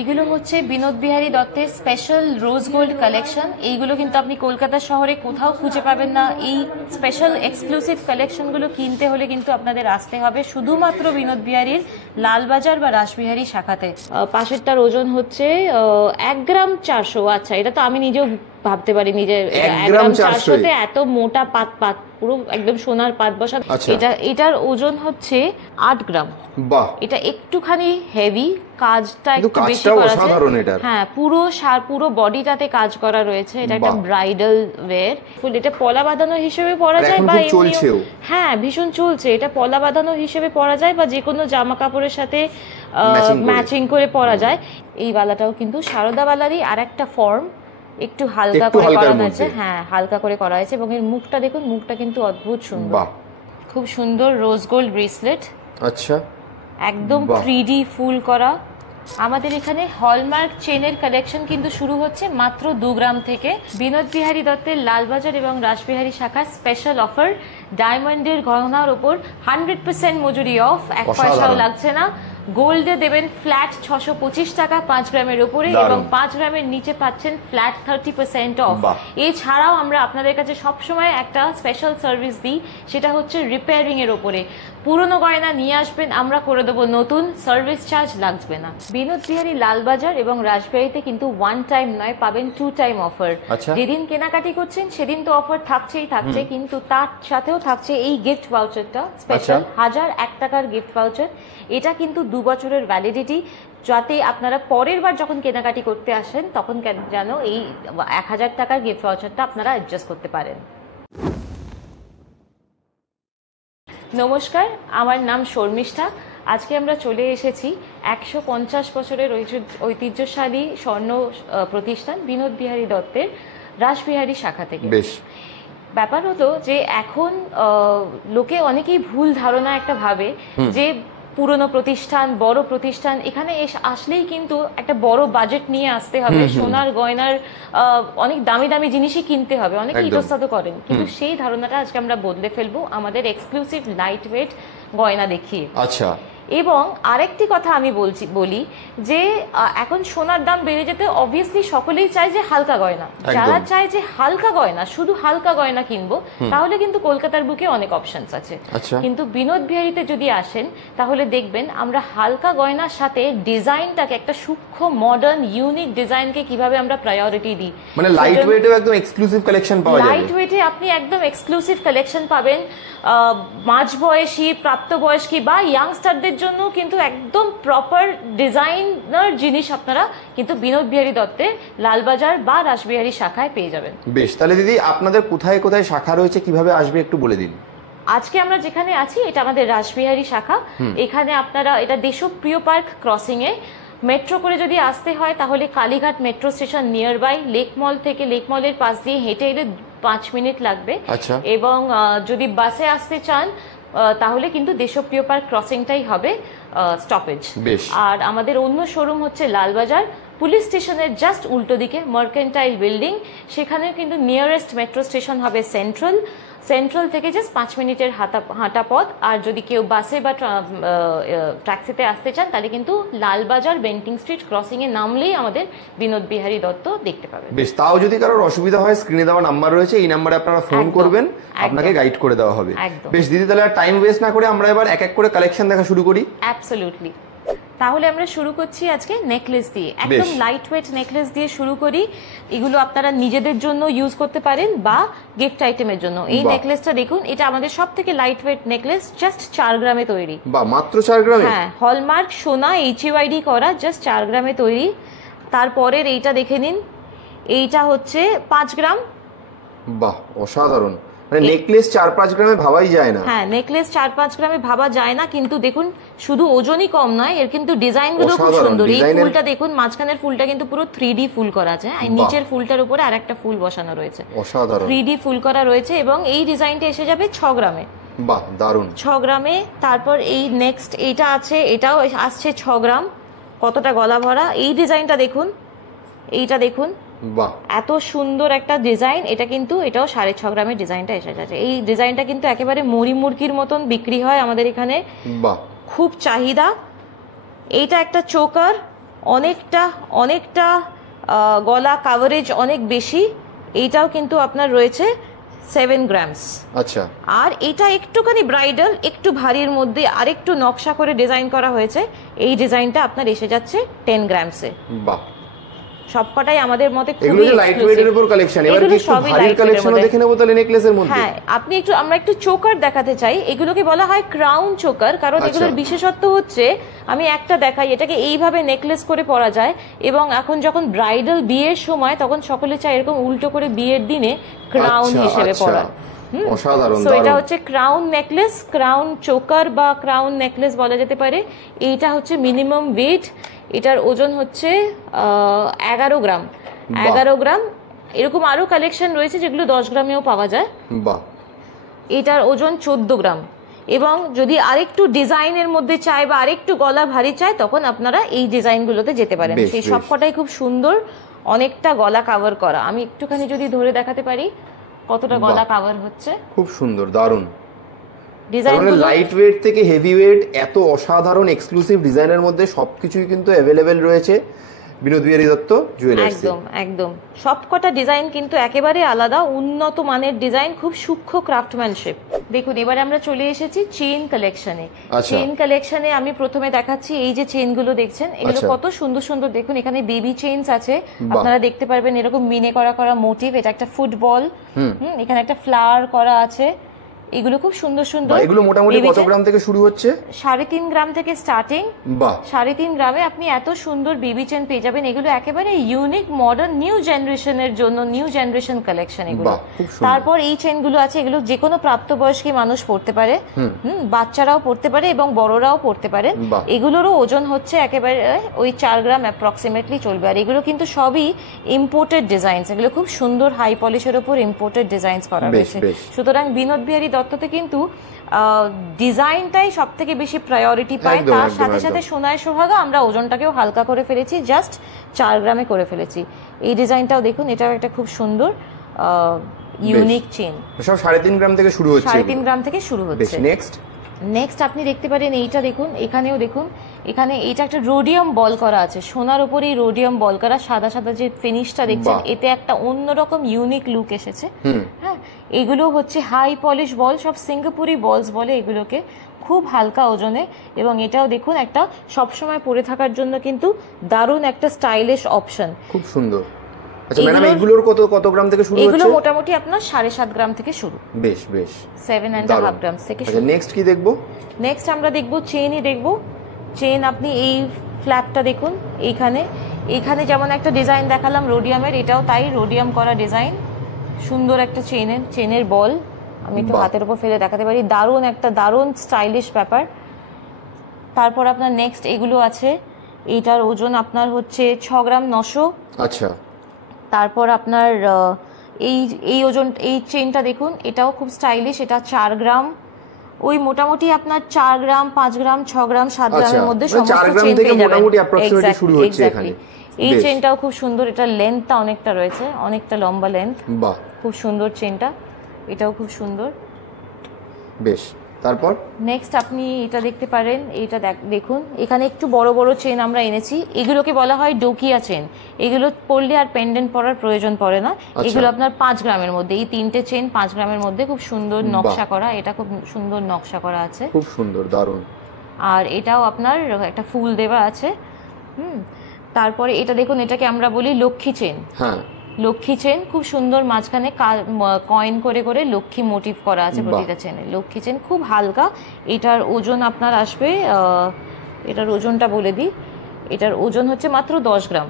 এগুলো হচ্ছে বিনোদ বিহারী দত্তের স্পেশাল রোজ গোল্ড কালেকশন। এইগুলো কিন্তু আপনি কলকাতা শহরে কোথাও খুঁজে পাবেন না। এই স্পেশাল এক্সক্লুসিভ কালেকশনগুলো কিনতে হলে কিন্তু আপনাদের আসতে হবে শুধুমাত্র বিনোদ বিহারীর লালবাজার বা রাসবিহারী শাখাতে। পাশেরটার ওজন হচ্ছে 1 গ্রাম 400। আচ্ছা, এটা তো আমি নিজেও ভাবতে পারিনি যে 1 গ্রাম 400-তে এত মোটা পাত পুরো একদম সোনার পাত বসা। এটার ওজন হচ্ছে 8 গ্রাম। বাহ, এটা একটুখানি হেভি, কাজটা একটু বেশি করা আছে। হ্যাঁ, পুরো বডিটাতে কাজ করা রয়েছে। এটা একটা ব্রাইডাল ওয়্যার। ফুল এটা পলা বাঁধানো হিসেবে পরা যায় বা এমনিও, হ্যাঁ ভীষণ চলছে। এটা পলা বাঁধানো হিসেবে পরা যায় বা যে কোনো জামা কাপড়ের সাথে ম্যাচিং করে পরা যায়। এই বালাটাও কিন্তু সারদা বালারই আর একটা ফর্ম, একটু হালকা করে করা হয়েছে। হ্যাঁ, হালকা করে করা হয়েছে এবং এর মুখটা দেখুন, মুখটা কিন্তু অদ্ভুত সুন্দর, খুব সুন্দর রোজ গোল্ড ব্রেসলেট। আচ্ছা, একদম 3D ফুল করা। আমাদের এখানে হলমার্ক চেনের কালেকশন কিন্তু শুরু হচ্ছে মাত্র 2 গ্রাম থেকে। বিনোদ বিহারী দত্তের লালবাজার এবং রাসবিহারী শাখার স্পেশাল অফার, ডায়মন্ডের গহনার উপর 100% মজুরি অফ, 1 পয়সাও লাগছে না। গোল্ডে দেবেন ফ্ল্যাট 625 টাকা 5 গ্রামের উপরে এবং 5 গ্রামের নিচে পাচ্ছেন ফ্ল্যাট 30% অফ। এছাড়াও আমরা আপনাদের কাছে সবসময় একটা স্পেশাল সার্ভিস দিই, সেটা হচ্ছে রিপেয়ারিং এর উপরে। পুরনো গয়না নিয়ে আসবেন, আমরা করে দেবো নতুন, সার্ভিস চার্জ লাগবে না। বিনোদ বিহারী লালবাজার এবং রাসবিহারীতে কিন্তু 1 টাইম নয়, পাবেন 2 টাইম অফার। যেদিন কেনাকাটি করছেন সেদিন তো অফার থাকছে, কিন্তু তার সাথেও থাকছে এই গিফট ভাউচারটা, স্পেশাল 1001 টাকার গিফট ভাউচার। এটা কিন্তু 2 বছরের ভ্যালিডিটি, যাতে আপনারা পরের বার যখন কেনাকাটি করতে আসেন তখন যেন এই 1000 টাকার গিফট ভাউচারটা আপনারা অ্যাডজাস্ট করতে পারেন। নমস্কার, আমার নাম শর্মিষ্ঠা। আজকে আমরা চলে এসেছি 150 বছরের ঐতিহ্যশালী স্বর্ণ প্রতিষ্ঠান বিনোদ বিহারী দত্তের রাসবিহারী শাখা থেকে। ব্যাপার হলো যে এখন লোকে অনেকেই ভুল ধারণা একটা ভাবে যে পুরনো প্রতিষ্ঠান, বড় প্রতিষ্ঠান, এখানে আসলেই কিন্তু একটা বড় বাজেট নিয়ে আসতে হবে, সোনার গয়নার অনেক দামি দামি জিনিসই কিনতে হবে, অনেকে ইতস্তত করেন। কিন্তু সেই ধারণাটা আজকে আমরা বদলে ফেলবো আমাদের এক্সক্লুসিভ লাইট ওয়েট গয়না দেখিয়ে। আচ্ছা, এবং আরেকটি কথা আমি বলি যে এখন সোনার দাম বেড়ে যেতে অবভিয়াসলি সকলেই চায় যে হালকা গয়না। যারা চায় যে হালকা গয়না, শুধু হালকা গয়না কিনবো, তাহলে কিন্তু কলকাতার বুকে অনেক অপশনস আছে। কিন্তু বিনোদ বিহারীতে যদি আসেন তাহলে দেখবেন আমরা হালকা গয়নার সাথে ডিজাইনটাকে, একটা সূক্ষ্ম মডার্ন ইউনিক ডিজাইনকে কিভাবে আমরা প্রায়োরিটি দিই। মানে লাইট ওয়েটে একদম এক্সক্লুসিভ কালেকশন পাওয়া যাবে। লাইট ওয়েটে আপনি একদম এক্সক্লুসিভ কালেকশন পাবেন। মাঝবয়সী, প্রাপ্তবয়স্ক বা ইয়াংস্টারদের জন্য কিন্তু একদম প্রপার ডিজাইনার জিনিস আপনারা কিন্তু বিনোদ বিহারী দত্তের লালবাজার বা রাসবিহারী শাখায় পেয়ে যাবেন। বেশ, তাহলে দিদি আপনাদের কোথায় কোথায় শাখা রয়েছে, কিভাবে আসবে একটু বলে দিন। আজকে আমরা যেখানে আছি এটা আমাদের রাসবিহারী শাখা। এখানে আপনারা, এটা দেশপ্রিয় পার্ক ক্রসিং এ, মেট্রো করে যদি আসতে হয় তাহলে Kalighat metro station near by, lake mall থেকে, লেক মলের পাশ দিয়ে হেঁটে এলে 5 মিনিট লাগবে। এবং যদি বাসে আসতে চান তাহলে কিন্তু দেশপ্রিয় পার্ক ক্রসিংটাই হবে স্টপেজ। আর আমাদের অন্য শোরুম হচ্ছে লালবাজার, পুলিশ স্টেশনের জাস্ট উল্টো দিকে, মার্কেন্টাইল বিল্ডিং। সেখানে কিন্তু নিয়ারেস্ট মেট্রো স্টেশন হবে সেন্ট্রাল থেকে জাস্ট 5 মিনিটের হাঁটা পথ। আর যদি কেউ বাসে বা ট্যাক্সিতে আসতে চান তাহলে কিন্তু লালবাজার বেন্টিং স্ট্রিট ক্রসিং এ নামলেই আমাদের বিনোদ বিহারী দত্ত দেখতে পাবেন। বেশ, তাও যদি কারোর অসুবিধা হয় স্ক্রিনে দেওয়া নাম্বার রয়েছে, এই নাম্বারে আপনারা ফোন করবেন, আপনাকে গাইড করে দেওয়া হবে। বেশ দিদি, তাহলে আর টাইম ওয়েস্ট না করে আমরা এবার এক এক করে কালেকশন দেখা শুরু করি। অ্যাবসলিউটলি। তাহলে আমরা শুরু করছি আজকে নেকলেস দিয়ে, একদম লাইট ওয়েট নেকলেস দিয়ে শুরু করি। এগুলো আপনারা নিজেদের জন্য ইউজ করতে পারেন বা গিফট আইটেমের জন্য। এই নেকলেসটা দেখুন, এটা আমাদের সব থেকে লাইট ওয়েট নেকলেস, জাস্ট 4 গ্রামে তৈরি। মাত্র 4 গ্রামে? হ্যাঁ, হলমার্ক সোনা HUID করা, জাস্ট 4 গ্রামে তৈরি। তারপরের এইটা দেখে নিন, এইটা হচ্ছে 5 গ্রাম। বাহ, অসাধারণ। নেকলেস 4-5 গ্রামে ভাবাই যায় না। হ্যাঁ, নেকলেস 4-5 গ্রামে ভাবা যায় না, কিন্তু দেখুন শুধু ওজনই কম নয়, এর কিন্তু ডিজাইন গুলো খুব সুন্দর। এই ফুলটা দেখুন, মাঝখানের ফুলটা কিন্তু পুরো 3D ফুল করা আছে, আর নিচের ফুলটার উপরে আরেকটা ফুল বসানো রয়েছে। অসাধারণ 3D ফুল করা রয়েছে এবং এই ডিজাইনটা এসে যাবে 6 গ্রামে। বাহ, দারুণ। 6 গ্রামে। তারপর এই নেক্সট এইটা আছে, এটাও আসছে 6 গ্রাম। কতটা গলা ভরা। এই ডিজাইনটা দেখুন, এইটা দেখুন, এত সুন্দর একটা ডিজাইন। এটা কিন্তু এটাও 6.5 গ্রামের ডিজাইনটা এসে যাচ্ছে। এই ডিজাইনটা কিন্তু একেবারে মরি মুরগির মতন বিক্রি হয় আমাদের এখানে, খুব চাহিদা। এইটা একটা চোকার, অনেকটা অনেকটা গলা কাভারেজ অনেক বেশি। এইটাও কিন্তু আপনার রয়েছে 7 গ্রামস। আচ্ছা, আর এটা একটুখানি ব্রাইডাল, একটু ভারীর মধ্যে আরেকটু নকশা করে ডিজাইন করা হয়েছে। এই ডিজাইনটা আপনার এসে যাচ্ছে 10 গ্রামসে। বাহ, সবকটাই আমাদের মতে খুবই লাইট ওয়েটের উপর কালেকশন। এবার কি একটু ভারী কালেকশনও দেখে নেব তাহলে নেকলেসের মধ্যে? হ্যাঁ, আমরা একটু চোকার দেখাতে চাই। এগুলোকে বলা হয় ক্রাউন চোকার, কারণ এগুলোর বিশেষত্ব হচ্ছে, আমি একটা দেখাই, এটাকে এইভাবে নেকলেস করে পরা যায় এবং এখন যখন ব্রাইডাল বিয়ের সময় তখন সকলে চায় এরকম উল্টো করে বিয়ের দিনে ক্রাউন হিসেবে পরা। অসাধারণ। সো এটা হচ্ছে ক্রাউন নেকলেস, ক্রাউন চোকার বা ক্রাউন নেকলেস বলা যেতে পারে। এইটা হচ্ছে মিনিমাম ওয়েট, এটার ওজন হচ্ছে 11 গ্রাম। 11 গ্রাম। এরকম আরো কালেকশন রয়েছে যেগুলো 10 গ্রামেও পাওয়া যায়। বাহ, এটার ওজন 14 গ্রাম। এবং যদি আরেকটু ডিজাইনের মধ্যে চায় বা আরেকটু গলা ভারী চায় তখন আপনারা এই ডিজাইনগুলোতে যেতে পারেন। সেই সবকটাই খুব সুন্দর, অনেকটা গলা কভার করা। আমি একটুখানি যদি ধরে দেখাতে পারি কতটা গলা কভার হচ্ছে। খুব সুন্দর, দারুণ ডিজাইন। লাইট ওয়েট থেকে হেভি ওয়েট, এত অসাধারণ এক্সক্লুসিভ ডিজাইনের মধ্যে সবকিছুই কিন্তু অ্যাভেলেবেল রয়েছে বিনোদ বিহারী দত্ত জুয়েলার্সে। একদম একদম, সবকটা ডিজাইন কিন্তু একেবারে আলাদা, উন্নত মানের ডিজাইন, খুব সূক্ষ্ম ক্রাফটম্যানশিপ। দেখুন, এবারে আমরা চলে এসেছি চেইন কালেকশনে। চেইন কালেকশনে আমি প্রথমে দেখাচ্ছি এই যে চেইনগুলো দেখছেন, এগুলো কত সুন্দর সুন্দর। দেখুন, এখানে বেবি চেইনস আছে, আপনারা দেখতে পারবেন এরকম মিনে করা করা মোটিভ। এটা একটা ফুটবল, এখানে একটা ফ্লাওয়ার করা আছে। এগুলো খুব সুন্দর সুন্দর। এগুলো মোটামুটি কত গ্রাম থেকে শুরু হচ্ছে? 3.5 গ্রাম থেকে স্টার্টিং। বাহ, 3.5 গ্রামে আপনি এত সুন্দর বেবি চেন পেয়ে যাবেন। এগুলো একেবারে ইউনিক মডার্ন নিউ জেনারেশনের জন্য, নিউ জেনারেশন কালেকশন এগুলো। তারপর এই চেন গুলো আছে, এগুলো যে কোনো প্রাপ্তবয়স্ক মানুষ পড়তে পারে, বাচ্চারাও পড়তে পারে এবং বড়রাও পড়তে পারে। এগুলোরও ওজন হচ্ছে একেবারে ওই 4 গ্রাম অ্যাপ্রক্সিমেটলি চলবে। আর এগুলো কিন্তু সবই ইম্পোর্টেড ডিজাইনস। এগুলো খুব সুন্দর হাই পলিশের উপর ইম্পোর্টেড ডিজাইনস করা হয়েছে। সুতরাং বিনোদ বিহারী দত্ততে কিন্তু ডিজাইনটাই সব থেকে বেশি প্রায়োরিটি পায়। তার সাথে সাথে সোনায় সোহাগা আমরা ওজনটাকেও হালকা করে ফেলেছি, জাস্ট 4 গ্রামে করে ফেলেছি। এই ডিজাইনটাও দেখুন, এটাও একটা খুব সুন্দর ইউনিক চেন। সব 3.5 গ্রাম থেকে শুরু হচ্ছে। 3.5 গ্রাম থেকে শুরু হচ্ছে। নেক্সট আপনি দেখতে পারেন এইটা দেখুন, এখানেও দেখুন, এখানে এইটা একটা রোডিয়াম বল করা আছে। সোনার উপরেই রোডিয়াম বল করা, সাদা সাদা যে ফিনিশটা দেখছেন, এতে একটা অন্যরকম ইউনিক লুক এসেছে। হ্যাঁ, এগুলো হচ্ছে হাই পলিশ বল, সব সিঙ্গাপুরি বলস বলে এগুলোকে, খুব হালকা ওজনে। এবং এটাও দেখুন একটা সবসময় পরে থাকার জন্য কিন্তু দারুণ একটা স্টাইলিশ অপশন। খুব সুন্দর। আচ্ছা ম্যাডাম, এগুলোর কত গ্রাম থেকে শুরু হচ্ছে? এগুলো মোটামুটি আপনার 7.5 গ্রাম থেকে শুরু। বেশ বেশ, 7.5 গ্রাম থেকে শুরু। আচ্ছা, নেক্সট কি দেখবো? নেক্সট আমরা দেখবো চেইনই দেখবো। চেইন আপনি এই ফ্ল্যাপটা দেখুন, এইখানে যেমন একটা ডিজাইন দেখালাম রোডিয়ামের, এটাও তাই, রোডিয়াম করা ডিজাইন। সুন্দর একটা চেনের বল, আমি একটু হাতের উপর ফেলে দেখাতে পারি। দারুণ স্টাইলিশ ব্যাপার। তারপর আপনার নেক্সট এগুলো আছে, এইটার ওজন আপনার হচ্ছে 6 গ্রাম 900। আচ্ছা, তারপর আপনার এই ওজন, এই চেনটা দেখুন, এটাও খুব স্টাইলিশ। এটা 4 গ্রাম, ওই মোটামুটি আপনার 4 গ্রাম 5 গ্রাম 6 গ্রাম 7 গ্রামের মধ্যে সমস্ত চেন পেয়ে যাবেন। এই চেনটাও খুব সুন্দর, এটা লেন্থটা অনেকটা রয়েছে, অনেকটা লম্বা লেন্থ। বাহ, খুব সুন্দর চেনটা, এটাও খুব সুন্দর। বেশ, তারপর নেক্সট আপনি এটা দেখতে পারেন, এটা দেখুন, এখানে একটু বড় বড় চেন আমরা এনেছি। এগুলোকে বলা হয় ডোকিয়া চেন। এগুলো পরলে আর পেন্ডেন্ট পরার প্রয়োজন পড়ে না। এগুলো আপনার 5 গ্রামের মধ্যে, এই 3টে চেন 5 গ্রামের মধ্যে, খুব সুন্দর নকশা করা। এটা খুব সুন্দর নকশা করা আছে, খুব সুন্দর, দারুণ। আর এটাও আপনার একটা ফুল দেওয়া আছে। তারপরে এটা দেখুন, এটাকে আমরা বলি লক্ষ্মী চেন। হ্যাঁ, লক্ষ্মী চেন, খুব সুন্দর, মাঝখানে কয়েন করে করে লক্ষ্মী মোটিভ করা আছে প্রতিটা চেনে। লক্ষ্মী চেন খুব হালকা। এটার ওজন আপনার আসবে, এটার ওজনটা বলে দিই, এটার ওজন হচ্ছে মাত্র 10 গ্রাম।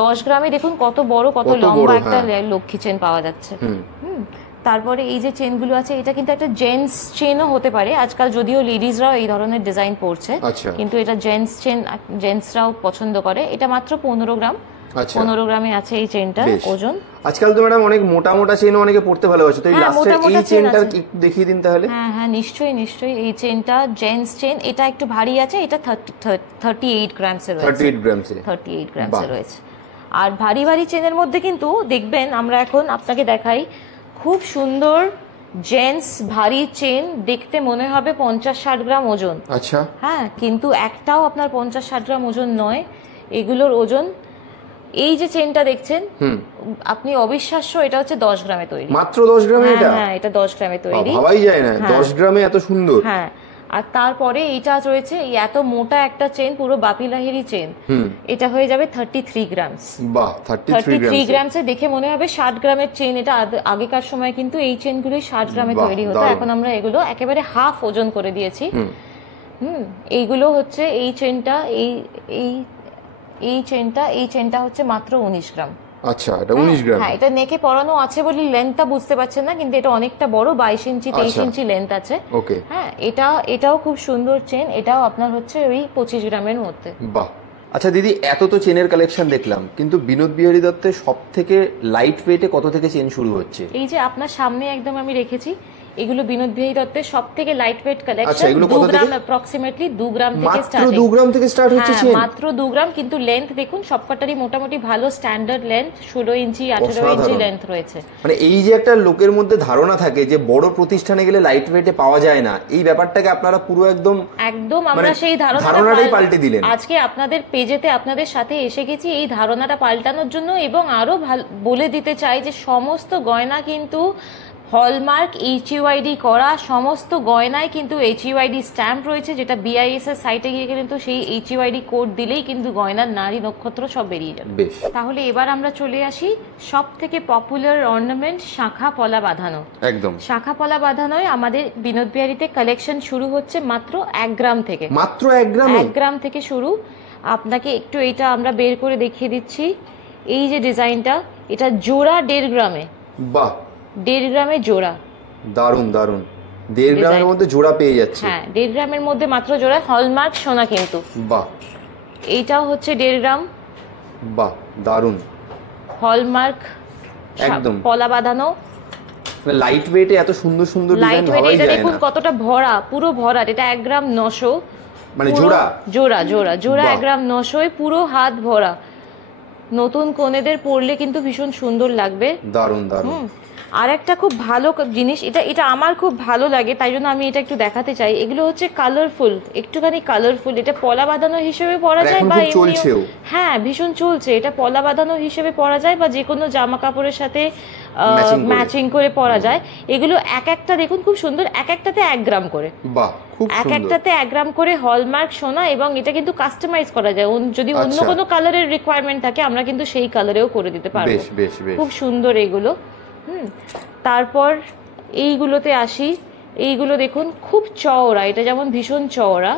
10 গ্রামে দেখুন কত বড়, কত লম্বা একটা লক্ষ্মী চেন পাওয়া যাচ্ছে। তারপরে এই যে চেনগুলো আছে, এটা কিন্তু একটা জেন্টস চেনও হতে পারে আজকাল, যদিও লেডিজরাও এই ধরনের ডিজাইন পরছে, কিন্তু এটা জেন্টস চেন, জেন্টসরাও পছন্দ করে। এটা মাত্র 15 গ্রাম। 15 গ্রামে আছে এই চেনটা ওজন। আজকাল তো ম্যাডাম অনেক মোটা মোটা চেনও অনেকে পড়তে ভালোবাসে, তো এই লাস্টের এই চেনটা একটু দেখিয়ে দিন তাহলে। হ্যাঁ, নিশ্চয়ই। এই চেনটা জেন্টস চেন, এটা একটু ভারী আছে। এটা 38 গ্রামসে রয়েছে। 38 গ্রামসে রয়েছে। আর ভারী চেনের মধ্যে কিন্তু দেখবেন, আমরা এখন আপনাকে দেখাই, খুব সুন্দর জেন্টস ভারী চেন, দেখতে মনে হবে 50-60 গ্রাম ওজন। আচ্ছা, হ্যাঁ, কিন্তু একটাও আপনার 50-60 গ্রাম ওজন নয়। এগুলোর ওজন, এই যে চেনটা দেখছেন আপনি অবিশ্বাস্য, এটা হচ্ছে 10 গ্রামে তৈরি, মাত্র 10 গ্রামে। এটা হ্যাঁ, এটা 10 গ্রামে তৈরি, ভাবাই যায় না 10 গ্রামে এত সুন্দর। হ্যাঁ, আর তারপরে এইটা রয়েছে, এই এত মোটা একটা চেন, পুরো বাপি লাহিড়ী চেন, এটা হয়ে যাবে 33 গ্রামস। বাহ, 33 গ্রামসে দেখে মনে হবে 60 গ্রামের চেন। এটা আগেকার সময় কিন্তু এই চেনগুলো 60 গ্রামে তৈরি হতো, এখন আমরা এগুলো একেবারে হাফ ওজন করে দিয়েছি। এইগুলো হচ্ছে এই চেনটা, এই চেনটা হচ্ছে মাত্র 19 গ্রাম। আচ্ছা, এটা 19 গ্রাম। হ্যাঁ, এটা নেকে পরানো আছে বলে লেন্থটা বুঝতে পারছেন না, কিন্তু এটা অনেকটা বড়, 22 ইঞ্চি 23 ইঞ্চি লেন্থ আছে। ওকে, হ্যাঁ, এটাও খুব সুন্দর চেন, এটাও আপনার হচ্ছে ওই 25 গ্রামের মধ্যে। বাহ। আচ্ছা দিদি, এত তো চেনের কালেকশন দেখলাম, কিন্তু বিনোদ বিহারী দত্তের সব থেকে লাইট ওয়েটে কত থেকে চেন শুরু হচ্ছে? এই যে আপনার সামনে একদম আমি রেখেছি, এগুলো বিনোদ বিহারী দত্তের সব থেকে লাইট ওয়েট কালেকশন। আচ্ছা, এগুলো 2 গ্রাম, অ্যাপ্রক্সিমেটলি 2 গ্রাম থেকে স্টার্ট। মাত্র 2 গ্রাম থেকে স্টার্ট হচ্ছে চেন? মাত্র 2 গ্রাম, কিন্তু লেন্থ দেখুন সবকটারই মোটামুটি ভালো স্ট্যান্ডার্ড লেন্থ, 16 ইঞ্চি 18 ইঞ্চি লেন্থ রয়েছে। মানে এই যে একটা লোকের মধ্যে ধারণা থাকে যে বড় প্রতিষ্ঠানে গেলে লাইট ওয়েটে পাওয়া যায় না, এই ব্যাপারটাকে আপনারা পুরো একদম আমরা সেই ধারণাটাই পাল্টে দিলেন। আজকে আপনাদের পেজেতে আপনাদের সাথে এসে গেছি এই ধারণাটা পাল্টানোর জন্য, এবং আরো বলে দিতে চাই যে সমস্ত গয়না কিন্তু হলমার্ক HUID করা, সমস্ত গয়নায় কিন্তু HUID স্ট্যাম্প রয়েছে, যেটা BIS এর সাইটে গিয়ে কিন্তু সেই HUID কোড দিলেই কিন্তু গয়নার নারী নক্ষত্র সব বেরিয়ে যাবে। তাহলে এবার আমরা চলে আসি সব থেকে পপুলার অর্নামেন্ট, শাখা পলা বাঁধানো। একদম শাখা পলা বাঁধানোয় আমাদের বিনোদ বিহারীতে কালেকশন শুরু হচ্ছে মাত্র 1 গ্রাম থেকে। মাত্র 1 গ্রামে? 1 গ্রাম থেকে শুরু। আপনাকে একটু এটা আমরা বের করে দেখিয়ে দিচ্ছি। এই যে ডিজাইনটা, এটা জোড়া 1.5 গ্রামে। বাহ, 1.5 গ্রামে জোড়া। দারুন দারুন, 1.5 গ্রামের মধ্যে জোড়া পেয়ে যাচ্ছে। হ্যাঁ, 1.5 গ্রামের মধ্যে মাত্র জোড়া, হলমার্ক সোনা কিন্তু। বাহ, এইটাও হচ্ছে 1.5 গ্রাম। বাহ, দারুন, হলমার্ক একদম পলা বাঁধানো, লাইট ওয়েটে এত সুন্দর সুন্দর ডিজাইন ভাবাই যায় না। এটা দেখুন কতটা ভরা, পুরো ভরা। এটা 1 গ্রাম 900, মানে জোড়া জোড়া জোড়া জোড়া 1 গ্রাম 900, পুরো হাত ভরা। নতুন কনেদের পরলে কিন্তু ভীষণ সুন্দর লাগবে। দারুন দারুন। আর একটা খুব ভালো জিনিস, এটা আমার খুব ভালো লাগে, তাই জন্য আমি এটা একটু দেখাতে চাই। এগুলো হচ্ছে কালারফুল, একটুখানি কালারফুল। এটা পলা বাঁধানো হিসেবে পরা যায়, বা চলছেও। হ্যাঁ, ভীষণ চলছে। এটা পলা বাঁধানো হিসেবে পরা যায়, বা যে কোনো জামা কাপড়ের সাথে ম্যাচিং করে পরা যায়। এগুলো এক একটা দেখুন খুব সুন্দর, এক একটাতে 1 গ্রাম করে। বাহ, খুব সুন্দর। এক একটাতে 1 গ্রাম করে হলমার্ক সোনা, এবং এটা কিন্তু কাস্টমাইজ করা যায়। যদি অন্য কোনো কালারের রিকোয়ারমেন্ট থাকে আমরা কিন্তু সেই কালারেও করে দিতে পারবো। বেশ বেশ বেশ, খুব সুন্দর এগুলো। তারপর এইগুলোতে আসি। এইগুলো দেখুন খুব চওড়া, এটা যেমন ভীষণ চওড়া,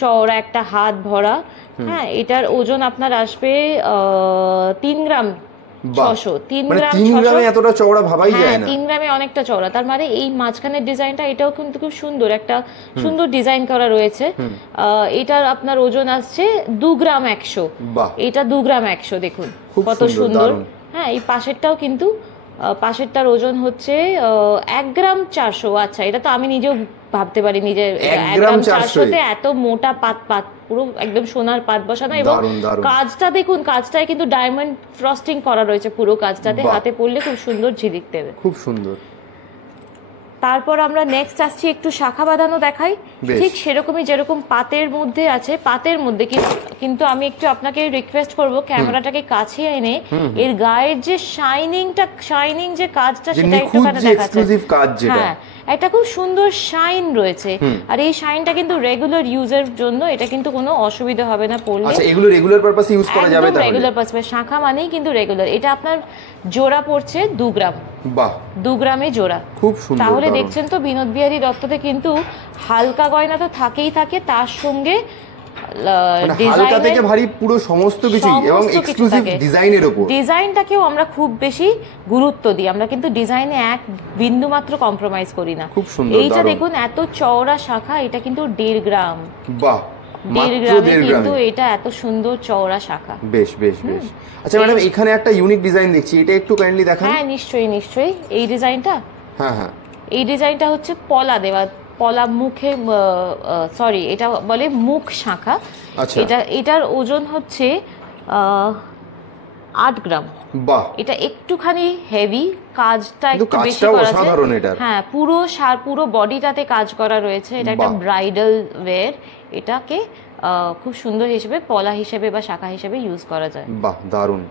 চওড়া একটা হাত ভরা। হ্যাঁ, এটার ওজন আপনার আসবে 3 গ্রাম 600। 3 গ্রাম 600 এতটা চওড়া ভাবাই যায় না। 3 গ্রামে অনেকটা চওড়া। তার মানে এই মাঝখানের ডিজাইনটা, এটাও কিন্তু খুব সুন্দর, একটা সুন্দর ডিজাইন করা রয়েছে। এটার আপনার ওজন আসছে 2 গ্রাম 100। এটা 2 গ্রাম 100, দেখুন কত সুন্দর। হ্যাঁ, এই পাশেরটাও কিন্তু, পাশেরটার ওজন হচ্ছে 1 গ্রাম 400। আচ্ছা, এটা তো আমি নিজেও ভাবতে পারি নিজে, 1 গ্রাম 400-তে এত মোটা পাত, পুরো একদম সোনার পাত বসানো। এবং কাজটা দেখুন, কাজটায় কিন্তু ডায়মন্ড ফ্রস্টিং করা রয়েছে পুরো কাজটাতে। হাতে পরলে খুব সুন্দর ঝিলিক দেবে, খুব সুন্দর। তারপর আমরা নেক্সট আসছি, একটু শাখা বাঁধানো দেখাই। ঠিক সেরকমই যেরকম পাতের মধ্যে আছে, পাতের মধ্যে কিন্তু আমি একটু আপনাকে রিকোয়েস্ট করব ক্যামেরাটাকে কাছে এনে এর গায়ের যে শাইনিং যে কাজটা, সেটা একটুখানি দেখাচ্ছে। হ্যাঁ, একটা খুব সুন্দর শাইন রয়েছে। আর এই শাইনটা কিন্তু রেগুলার ইউজের জন্য, এটা কিন্তু কোনো অসুবিধা হবে না পরলে। আচ্ছা, এগুলো রেগুলার পারপাসে ইউজ করা যাবে? তাহলে রেগুলার পারপাসে, শাখা মানেই কিন্তু রেগুলার। এটা আপনার জোড়া পড়ছে 2 গ্রাম। বাহ, 2 গ্রামে জোড়া, খুব সুন্দর। তাহলে দেখছেন তো বিনোদ বিহারী দত্ততে কিন্তু হালকা গয়না তো থাকেই থাকে, তার সঙ্গে হালকা থেকে ভারী পুরো সমস্ত কিছু, এবং এক্সক্লুসিভ ডিজাইনের উপর। ডিজাইনটাকেও আমরা খুব বেশি গুরুত্ব দিই, আমরা কিন্তু ডিজাইনে এক বিন্দু মাত্র কম্প্রোমাইজ করি না। খুব সুন্দর। এইটা দেখুন এত চওড়া শাখা, এটা কিন্তু 1.5 গ্রাম। বাহ, 1.5 গ্রামে কিন্তু এটা এত সুন্দর চওড়া শাখা। বেশ বেশ বেশ। আচ্ছা ম্যাডাম, এখানে একটা ইউনিক ডিজাইন দেখছি, এটা একটু কাইন্ডলি দেখান। হ্যাঁ, নিশ্চয়ই নিশ্চয়ই। এই ডিজাইনটা, হ্যাঁ হ্যাঁ, এই ডিজাইনটা হচ্ছে পলা দেওয়া, পলা মুখে, সরি এটা বলে মুখ শাখা। এটার ওজন হচ্ছে 8 গ্রাম। বাহ, এটা একটুখানি হেভি, কাজটা একটু বেশি করা আছে। হ্যাঁ, পুরো বডিটাতে কাজ করা রয়েছে। এটা একটা ব্রাইডাল ওয়্যার। এটাকে খুব সুন্দর হিসেবে পলা হিসেবে বা শাখা হিসেবে ইউজ করা যায়। বাহ, দারুণ।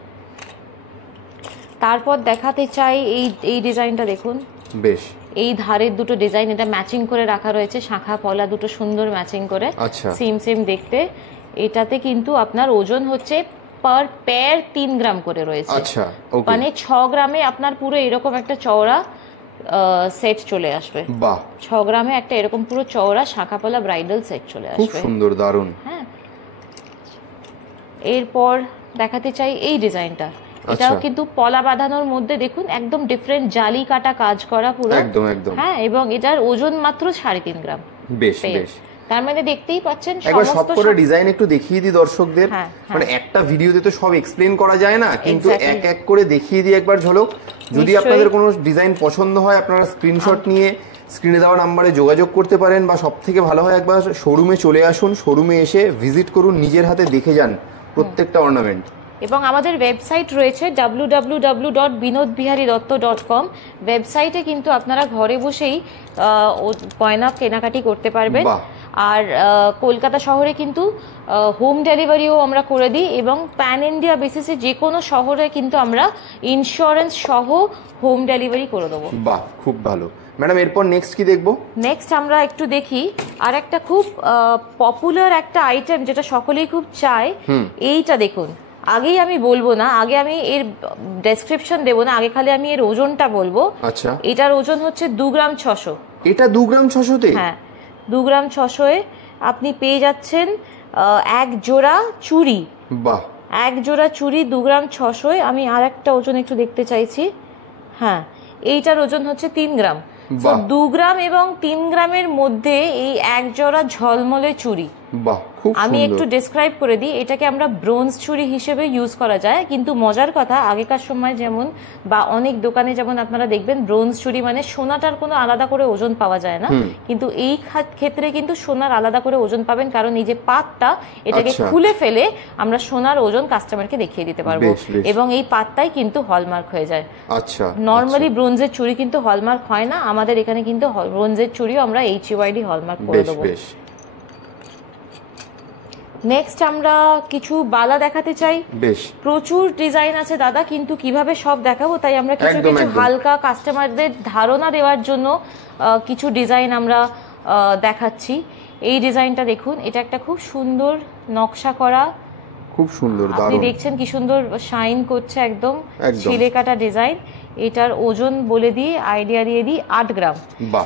তারপর দেখাতে চাই এই ডিজাইনটা দেখুন, বেশ। এই ধারের দুটো ডিজাইন এটা ম্যাচিং করে রাখা রয়েছে, শাখা পলা দুটো সুন্দর ম্যাচিং করে, আচ্ছা, সেম সেম দেখতে। এটাতে কিন্তু আপনার ওজন হচ্ছে পার পেয়ার 3 গ্রাম করে রয়েছে। আচ্ছা, ওকে। মানে 6 গ্রামে আপনার পুরো এরকম একটা চওড়া সেট চলে আসবে। বাহ, 6 গ্রামে একটা এরকম পুরো চওড়া শাখা পলা ব্রাইডাল সেট চলে খুব আসবে। সুন্দর, দারুণ। হ্যাঁ, এরপর দেখাতে চাই এই ডিজাইনটা। এটাও কিন্তু পলা বাঁধানোর মধ্যে দেখুন একদম ডিফারেন্ট জালি কাটা কাজ করা পুরো, একদম একদম। হ্যাঁ, এবং এটার ওজন মাত্র 3.5 গ্রাম। বেশ বেশ। তার মানে দেখতেই পাচ্ছেন একবার সব করে ডিজাইন একটু দেখিয়ে দিই দর্শকদের। হ্যাঁ, মানে একটা ভিডিওতে তো সব এক্সপ্লেন করা যায় না, কিন্তু এক এক করে দেখিয়ে দিই একবার ঝলক। যদি আপনাদের কোনো ডিজাইন পছন্দ হয় আপনারা স্ক্রিনশট নিয়ে স্ক্রিনে দেওয়া নাম্বারে যোগাযোগ করতে পারেন, বা সব থেকে ভালো হয় একবার শোরুমে চলে আসুন, শোরুমে এসে ভিজিট করুন, নিজের হাতে দেখে যান প্রত্যেকটা অর্নামেন্ট। এবং আমাদের ওয়েবসাইট রয়েছে www.binodbiharidotto.com। ওয়েবসাইটে কিন্তু আপনারা ঘরে বসেই গয়না কেনাকাটি করতে পারবেন। আর কলকাতা শহরে কিন্তু হোম ডেলিভারিও আমরা করে দিই, এবং প্যান ইন্ডিয়া বেসিসে যে কোনো শহরে কিন্তু আমরা ইন্স্যুরেন্স সহ হোম ডেলিভারি করে দেবো। বাহ, খুব ভালো। ম্যাডাম এরপর নেক্সট কি দেখবো? নেক্সট আমরা একটু দেখি আর একটা খুব পপুলার একটা আইটেম যেটা সকলেই খুব চায়। এইটা দেখুন, আগেই আমি বলবো না, আগে আমি এর ডেসক্রিপশন দেবো না, আগে খালি আমি এর ওজনটা বলবো। আচ্ছা, এটার ওজন হচ্ছে 2 গ্রাম 600। এটা 2 গ্রাম 600-তে? হ্যাঁ, 2 গ্রাম 600-এ আপনি পেয়ে যাচ্ছেন এক জোড়া চুড়ি। বাহ, এক জোড়া চুড়ি 2 গ্রাম 600-এ। আমি আর একটা ওজন একটু দেখতে চাইছি। হ্যাঁ, এইটার ওজন হচ্ছে 3 গ্রাম। 2 গ্রাম এবং 3 গ্রামের মধ্যে এই এক জোড়া ঝলমলে চুড়ি। বাহ, খুব সুন্দর। আমি একটু ডেসক্রাইব করে দিই, এটাকে আমরা ব্রোঞ্জ চুড়ি হিসেবে ইউজ করা যায়। কিন্তু মজার কথা, আগেকার সময় যেমন বা অনেক দোকানে যেমন আপনারা দেখবেন ব্রোঞ্জ চুড়ি মানে সোনাটার কোনো আলাদা করে ওজন পাওয়া যায় না, কিন্তু এই ক্ষেত্রে কিন্তু সোনার আলাদা করে ওজন পাবেন, কারণ এই যে পাতটা এটাকে খুলে ফেলে আমরা সোনার ওজন কাস্টমারকে দেখিয়ে দিতে পারবো, এবং এই পাতটাই কিন্তু হলমার্ক হয়ে যায়। আচ্ছা, নরমালি ব্রোঞ্জের চুড়ি কিন্তু হলমার্ক হয় না, আমাদের এখানে কিন্তু ব্রোঞ্জের চুড়িও আমরা HUID হলমার্ক করে দেবো। নেক্সট আমরা কিছু বালা দেখাতে চাই। বেশ, প্রচুর ডিজাইন আছে দাদা, কিন্তু কিভাবে সব দেখাবো, তাই আমরা কিছু কিছু হালকা কাস্টমারদের ধারণা দেওয়ার জন্য কিছু ডিজাইন আমরা দেখাচ্ছি। এই ডিজাইনটা দেখুন, এটা একটা খুব সুন্দর নকশা করা, খুব সুন্দর, আপনি দেখছেন কি সুন্দর শাইন করছে, একদম ছিলে কাটা ডিজাইন। এটার ওজন বলে দিই, আইডিয়া দিয়ে দিই, 8 গ্রাম।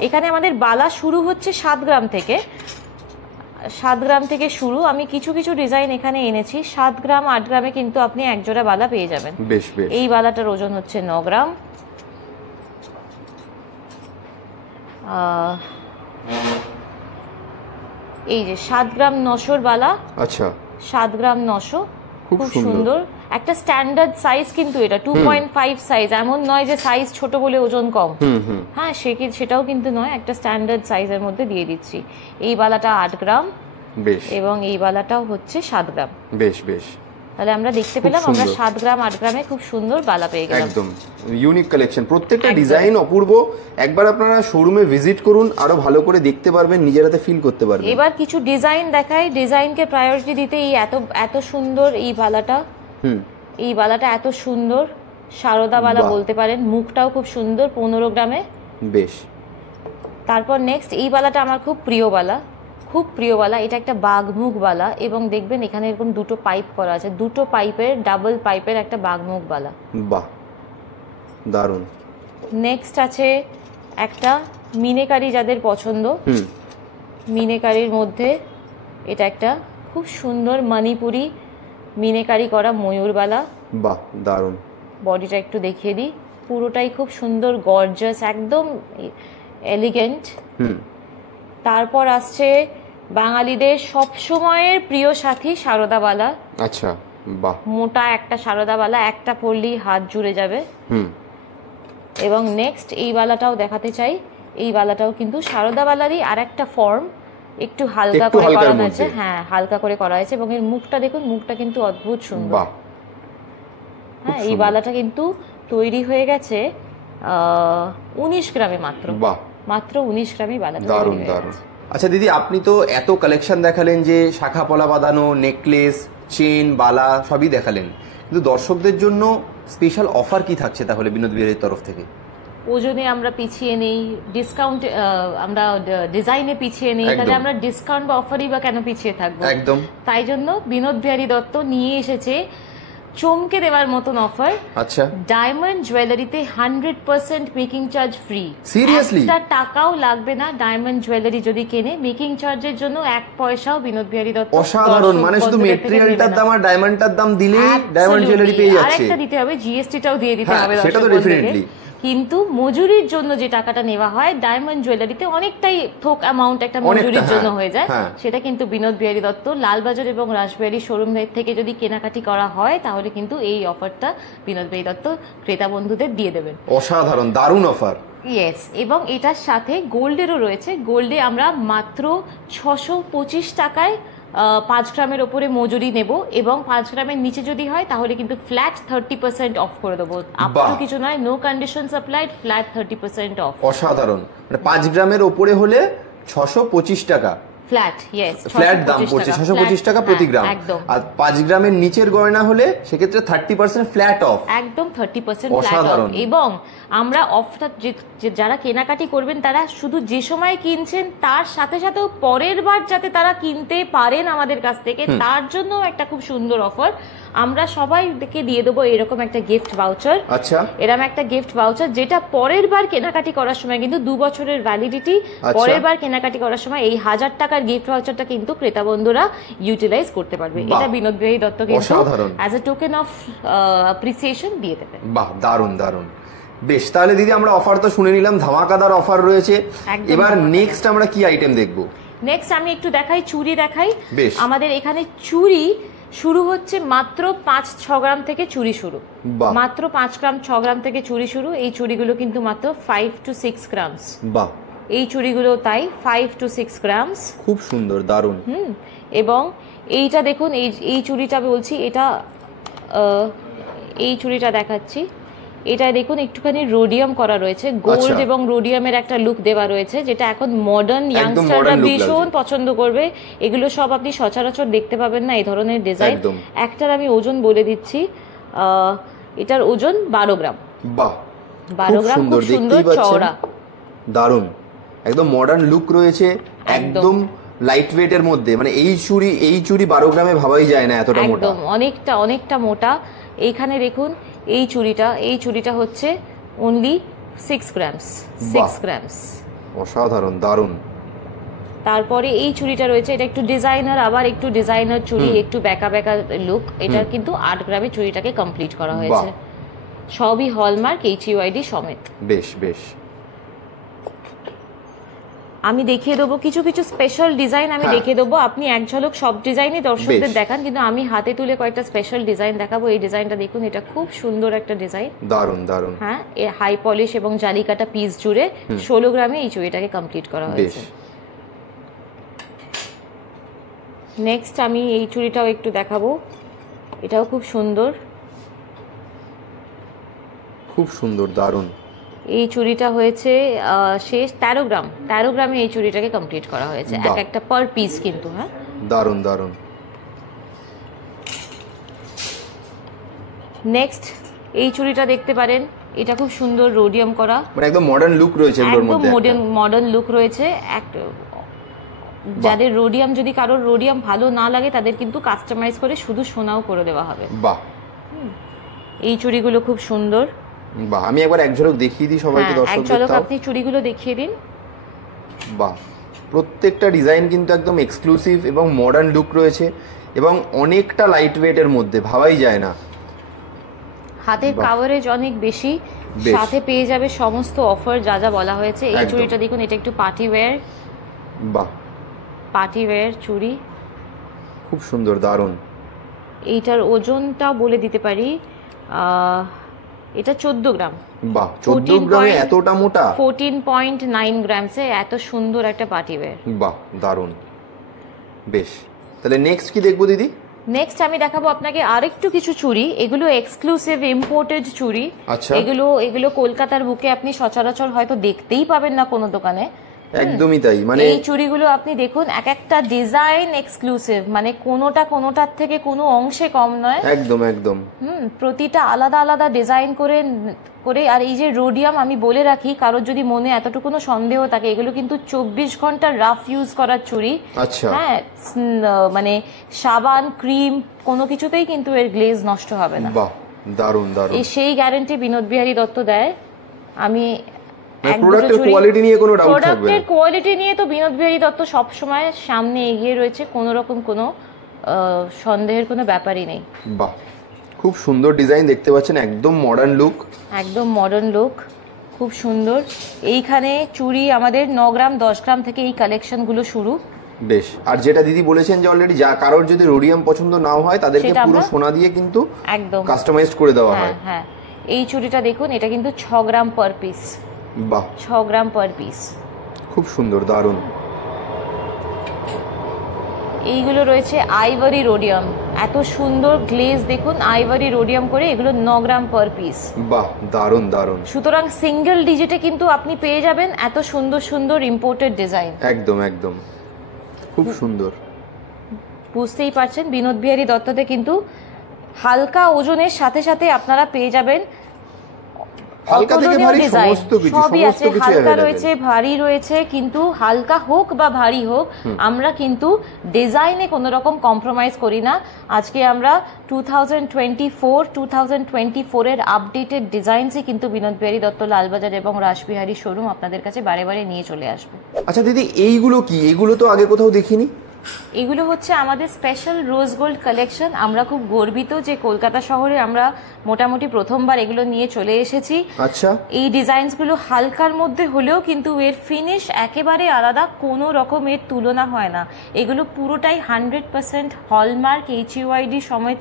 এখানে আমাদের বালা শুরু হচ্ছে 7 গ্রাম থেকে, 7 গ্রাম থেকে শুরু। আমি কিছু কিছু ডিজাইন এখানে এনেছি 7 গ্রাম 8 গ্রামে, কিন্তু আপনি এক জোড়া বালা পেয়ে যাবেন। বেশ বেশ। এই বালাটার ওজন হচ্ছে 9 গ্রাম। এই যে 7 গ্রাম 900 বালা। আচ্ছা, 7 গ্রাম 900, খুব সুন্দর একটা স্ট্যান্ডার্ড সাইজ, কিন্তু এটা 2.5 সাইজ, এমন নয় যে সাইজ ছোট বলে ওজন কম। হ্যাঁ, সেটাও কিন্তু নয়, একটা স্ট্যান্ডার্ড সাইজের মধ্যে দিয়ে দিচ্ছি। এই বালাটা 8 গ্রাম, বেশ, এবং এই বালাটাও হচ্ছে 7 গ্রাম। বেশ বেশ, তাহলে আমরা দেখতে পেলাম আমরা 7 গ্রাম 8 গ্রামে খুব সুন্দর বালা পেয়ে গেলাম। একদম ইউনিক কালেকশন, প্রত্যেকটা ডিজাইন অপূর্ব। একবার আপনারা শোরুমে ভিজিট করুন, আরো ভালো করে দেখতে পারবেন, নিজের হাতে ফিল করতে পারবেন। এবার কিছু ডিজাইন দেখাই, ডিজাইনকে প্রায়োরিটি দিতে এই এত সুন্দর এই বালাটা, এই বালাটা এত সুন্দর, সারদা বালা বলতে পারেন, মুখটাও খুব সুন্দর, 15 গ্রামে। বেশ, তারপর নেক্সট এই বালাটা আমার খুব প্রিয় বালা, খুব প্রিয় বালা। এটা একটা বাঘমুখ বালা, এবং দেখবেন এখানে এরকম দুটো পাইপ করা আছে, দুটো পাইপের ডাবল পাইপের একটা বাঘমুখ বালা। বাহ, দারুণ। নেক্সট আছে একটা মিনেকারি, যাদের পছন্দ মিনেকারির মধ্যে, এটা একটা খুব সুন্দর মণিপুরি মিনেকারি করা ময়ূরবালা। বাহ, দারুণ। বডিটা একটু দেখিয়ে দিই, পুরোটাই খুব সুন্দর, গর্জাস, একদম এলিগেন্ট। তারপর আসছে বাঙালিদের সব সময়ের প্রিয় সাথী সারদাবালা। আচ্ছা, বাহ, মোটা একটা সারদাবালা, একটা পরলেই হাত জুড়ে যাবে। এবং নেক্সট এই বালাটাও দেখাতে চাই, এই বালাটাও কিন্তু সারদাবালারই আর একটা ফর্ম, একটু হালকা করে করা হয়েছে। হ্যাঁ, হালকা করে করা হয়েছে, এবং এর মুখটা দেখুন, মুখটা কিন্তু অদ্ভুত সুন্দর। হ্যাঁ, এই বালাটা কিন্তু তৈরি হয়ে গেছে 19 গ্রামে মাত্র, মাত্র 19 গ্রামে বালাটা তৈরি হয়ে গেছে। আচ্ছা দিদি, আপনি তো এত কালেকশন দেখালেন, যে শাখা পলা বাঁধানো, নেকলেস, চেন, বালা সবই দেখালেন, কিন্তু দর্শকদের জন্য স্পেশাল অফার কি থাকছে তাহলে বিনোদ বিহারীর তরফ থেকে? ওজনে আমরা পিছিয়ে নেই, ডিসকাউন্ট আমরা ডিজাইনে পিছিয়ে নেই, তাহলে আমরা ডিসকাউন্ট বা অফারই বা কেন পিছিয়ে থাকবো? একদম। তাই জন্য বিনোদ বিহারী দত্ত নিয়ে এসেছে চমকে দেওয়ার মতন অফার। আচ্ছা, ডায়মন্ড জুয়েলারিতে 100% মেকিং চার্জ ফ্রি। সিরিয়াসলি? একটা টাকাও লাগবে না ডায়মন্ড জুয়েলারি যদি কেনে, মেকিং চার্জের জন্য 1 পয়সাও বিনোদ বিহারী দত্ত। অসাধারণ, মানে শুধু মেটেরিয়ালটার দাম আর ডায়মন্ডটার দাম দিলেই ডায়মন্ড জুয়েলারি পেয়ে যাচ্ছে। আরেকটা দিতে হবে, জিএসটিটাও দিয়ে দিতে হবে, সেটা তো ডেফিনেটলি। কিন্তু মজুরির জন্য যে টাকাটা নেওয়া হয় ডায়মন্ড জুয়েলারিতে অনেকটাই থোক অ্যামাউন্ট একটা মজুরির জন্য হয়ে যায়, সেটা কিন্তু বিনোদ বিহারী দত্ত লালবাজার এবং রাসবিহারী শোরুম থেকে যদি কেনাকাটি করা হয় তাহলে কিন্তু এই অফারটা বিনোদ বিহারী দত্ত ক্রেতা বন্ধুদের দিয়ে দেবেন। অসাধারণ, দারুণ অফার। ইয়েস, এবং এটার সাথে গোল্ডেরও রয়েছে। গোল্ডে আমরা মাত্র 625 টাকায় 5 গ্রামের ওপরে মজুরি নেব, এবং 5 গ্রামের নিচে যদি হয় তাহলে কিন্তু ফ্ল্যাট 30% অফ করে দেবো। আপাতত কিছু নয়, no condition applied, flat 30% off. অসাধারণ, মানে 5 গ্রামের ওপরে হলে 625 টাকা ফ্ল্যাট, ইয়েস, ফ্ল্যাট দাম পড়ছে 625 টাকা প্রতি গ্রাম। আর 5 গ্রামের নিচের গয়না হলে সেক্ষেত্রে 30% ফ্ল্যাট অফ। একদম 30% ফ্ল্যাট অফ। এবং আমরা অফটা যারা কেনাকাটি করবেন তারা শুধু যে সময় কিনছেন তার সাথে সাথে পরের বার যাতে তারা কিনতে পারেন আমাদের কাছ থেকে, তার জন্য একটা খুব সুন্দর অফার আমরা সবাইকে দিয়ে দেবো। এরকম একটা গিফট ভাউচার। আচ্ছা, এরকম একটা গিফট ভাউচার যেটা পরের বার কেনাকাটি করার সময় কিন্তু 2 বছরের ভ্যালিডিটি, পরের বার কেনাকাটি করার সময় এই 1000 টাকার গিফট ভাউচারটা কিন্তু ক্রেতা বন্ধুরা ইউটিলাইজ করতে পারবে। এটা বিনোদ বিহারী দত্ত কিন্তু as a token of appreciation দিয়ে দেবে। বাহ, দারুণ দারুণ। বেশ, তাহলে দিদি আমরা অফার তো শুনে নিলাম, ধামাকাদার অফার রয়েছে। এবার নেক্সট আমরা কি আইটেম দেখবো? নেক্সট আমি একটু দেখাই, চুড়ি দেখাই। আমাদের এখানে চুড়ি শুরু হচ্ছে মাত্র 5-6 গ্রাম থেকে চুড়ি শুরু, মাত্র 5 গ্রাম 6 গ্রাম থেকে চুড়ি শুরু। এই চুড়িগুলো কিন্তু মাত্র 5 to 6 গ্রামস। বাহ, এই চুড়িগুলো তাই 5 to 6 গ্রামস। খুব সুন্দর, দারুণ। এবং এইটা দেখুন, এই চুড়িটা বলছি, এটা এই চুড়িটা দেখাচ্ছি, এটা দেখুন একটুখানি রোডিয়াম করা রয়েছে, গোল্ড এবং রোডিয়ামের একটা লুক দেওয়া রয়েছে, যেটা এখন মডার্ন ইয়াংস্টাররা ভীষণ পছন্দ করবে। এগুলো সব আপনি সচরাচর দেখতে পাবেন না এই ধরনের ডিজাইন। একটার আমি ওজন বলে দিচ্ছি, এটার ওজন 12 গ্রাম। বাহ, 12 গ্রাম, খুব সুন্দর চওড়া, দারুণ, একদম মডার্ন লুক রয়েছে, একদম লাইট ওয়েটের মধ্যে। মানে এই চুড়ি 12 গ্রামে ভাবাই যায় না এতটা মোটা, একদম অনেকটা মোটা। এইখানে দেখুন এই চুড়িটা হচ্ছে অনলি 6 গ্রামস। অসাধারণ, দারুণ। তারপরে এই চুড়িটা রয়েছে, এটা একটু ডিজাইনার, আবার একটু ডিজাইনার চুড়ি, একটু বেঁকা লুক। এটা কিন্তু 8 গ্রামে চুড়িটাকে কমপ্লিট করা হয়েছে, সবই হলমার্ক HUID সমেত। বেশ বেশ, আমি দেখিয়ে দেবো কিছু স্পেশাল ডিজাইন আমি দেখিয়ে দেবো। আপনি এক ঝলক সব ডিজাইনই দর্শকদের দেখান, কিন্তু আমি হাতে তুলে কয়েকটা স্পেশাল ডিজাইন দেখাবো। এই ডিজাইনটা দেখুন, এটা খুব সুন্দর একটা ডিজাইন, দারুণ দারুণ। হ্যাঁ, হাই পলিশ এবং জালিকাটা পিস জুড়ে 16 গ্রামে এই চুড়িটাকে কমপ্লিট করা হয়েছে। নেক্সট আমি এই চুড়িটাও একটু দেখাবো, এটাও খুব সুন্দর, দারুণ। এই চুড়িটা হয়েছে শেষ 13 গ্রামে এই চুড়িটাকে কমপ্লিট করা হয়েছে, একটা পার পিস কিন্তু। হ্যাঁ, দারুণ দারুণ। নেক্সট এই চুড়িটা দেখতে পারেন, এটা খুব সুন্দর রোডিয়াম করা, মানে একদম মডার্ন লুক রয়েছে, একদম মডার্ন লুক রয়েছে। যাদের রোডিয়াম, যদি কারোর রোডিয়াম ভালো না লাগে তাদের কিন্তু কাস্টমাইজ করে শুধু সোনাও করে দেওয়া হবে। বাহ, এই চুড়িগুলো খুব সুন্দর। বাহ, আমি একবার এক ঝলক দেখিয়ে দিই সবাইকে, দর্শকদের। এক ঝলক আপনি চুড়িগুলো দেখিয়ে দিন। বাহ, প্রত্যেকটা ডিজাইন কিন্তু একদম এক্সক্লুসিভ এবং মডার্ন লুক রয়েছে, এবং অনেকটা লাইট ওয়েটের মধ্যে, ভাবাই যায় না। হাতের কভারেজ অনেক বেশি, সাথে পেয়ে যাবে সমস্ত অফার যা যা বলা হয়েছে। এই চুড়িটা দেখুন, এটা একটু পার্টি ওয়্যার। বাহ, পার্টি ওয়্যার চুড়ি, খুব সুন্দর, দারুণ। এইটার ওজনটা বলে দিতে পারি, এটা 14 গ্রাম। বাহ, 14 গ্রামে এতটা মোটা, 14.9 গ্রামসে এত সুন্দর একটা পার্টি ওয়্যার। বাহ, দারুণ। বেশ, তাহলে নেক্সট কি দেখবো দিদি? নেক্সট আমি দেখাবো আপনাকে আরেকটু কিছু চুড়ি, এগুলো এক্সক্লুসিভ ইম্পোর্টেড চুড়ি। এগুলো কলকাতার বুকে আপনি সচরাচর হয়তো দেখতেই পাবেন না কোনো দোকানে, একদমই তাই। মানে এই চুড়িগুলো আপনি দেখুন এক একটা ডিজাইন এক্সক্লুসিভ, মানে কোনোটার থেকে কোনো অংশে কম নয়। একদম একদম। প্রতিটা আলাদা আলাদা ডিজাইন করে করে। আর এই যে রোডিয়াম, আমি বলে রাখি কারোর যদি মনে এতটুকুনো সন্দেহ থাকে, এগুলো কিন্তু 24 ঘন্টা রাফ ইউজ করার চুড়ি। আচ্ছা। হ্যাঁ, মানে সাবান ক্রিম কোনো কিছুতেই কিন্তু এর গ্লেজ নষ্ট হবে না। বাহ, দারুণ দারুণ। এই সেই গ্যারান্টি বিনোদ বিহারী দত্ত দেয়। আমি প্রোডাক্টের কোয়ালিটি নিয়ে কোনো ডাউট থাকবে না। প্রোডাক্টের কোয়ালিটি নিয়ে তো বিনোদ বিহারী দত্ত সব সময় সামনে এগিয়ে রয়েছে, কোনো রকম কোনো সন্দেহের কোনো ব্যাপারই নেই। বাহ, খুব সুন্দর ডিজাইন দেখতে পাচ্ছেন, একদম মডার্ন লুক। একদম মডার্ন লুক, খুব সুন্দর। এইখানে চুড়ি আমাদের 9 গ্রাম 10 গ্রাম থেকে এই কালেকশনগুলো শুরু। বেশ। আর যেটা দিদি বলেছেন যে অলরেডি যা কারোর যদি রোডিয়াম পছন্দ নাও হয় তাদেরকে পুরো সোনা দিয়ে কিন্তু একদম কাস্টমাইজড করে দেওয়া হয়। হ্যাঁ, এই চুড়িটা দেখুন, এটা কিন্তু 6 গ্রাম পার পিস। বাহ, 6 গ্রাম পার পিস, খুব সুন্দর, দারুণ। এইগুলো রয়েছে আইভারি রোডিয়াম, এত সুন্দর গ্লেজ দেখুন, আইভারি রোডিয়াম করে, এগুলো 9 গ্রাম পার পিস। বাহ, দারুণ দারুণ। সুতরাং সিঙ্গেল ডিজিটে কিন্তু আপনি পেয়ে যাবেন এত সুন্দর সুন্দর ইম্পোর্টেড ডিজাইন। একদম একদম, খুব সুন্দর। বুঝতেই পারছেন বিনোদ বিহারী দত্ততে কিন্তু হালকা ওজনের সাথে সাথে আপনারা পেয়ে যাবেন হালকা থেকে ভারী সমস্ত কিছু, সবই আছে। হালকা রয়েছে, ভারী রয়েছে, কিন্তু হালকা হোক বা ভারী হোক আমরা কিন্তু ডিজাইনে কোনো রকম কম্প্রোমাইজ করি না। আজকে আমরা 2024 এর আপডেটেড ডিজাইনসই কিন্তু বিনোদ বিহারী দত্ত লালবাজার এবং রাসবিহারী শোরুম আপনাদের কাছে বারে বারে নিয়ে চলে আসবে। আচ্ছা দিদি, এইগুলো কি? এগুলো তো আগে কোথাও দেখিনি। এগুলো হচ্ছে আমাদের স্পেশাল রোজ গোল্ড কালেকশন। আমরা খুব গর্বিত যে কলকাতা শহরে আমরা মোটামুটি প্রথমবার এগুলো নিয়ে চলে এসেছি। আচ্ছা। এই ডিজাইনসগুলো হালকার মধ্যে হলেও কিন্তু এর ফিনিশ একেবারে আলাদা, কোনো রকমের তুলনা হয় না। এগুলো পুরোটাই 100% হলমার্ক HUID সমেত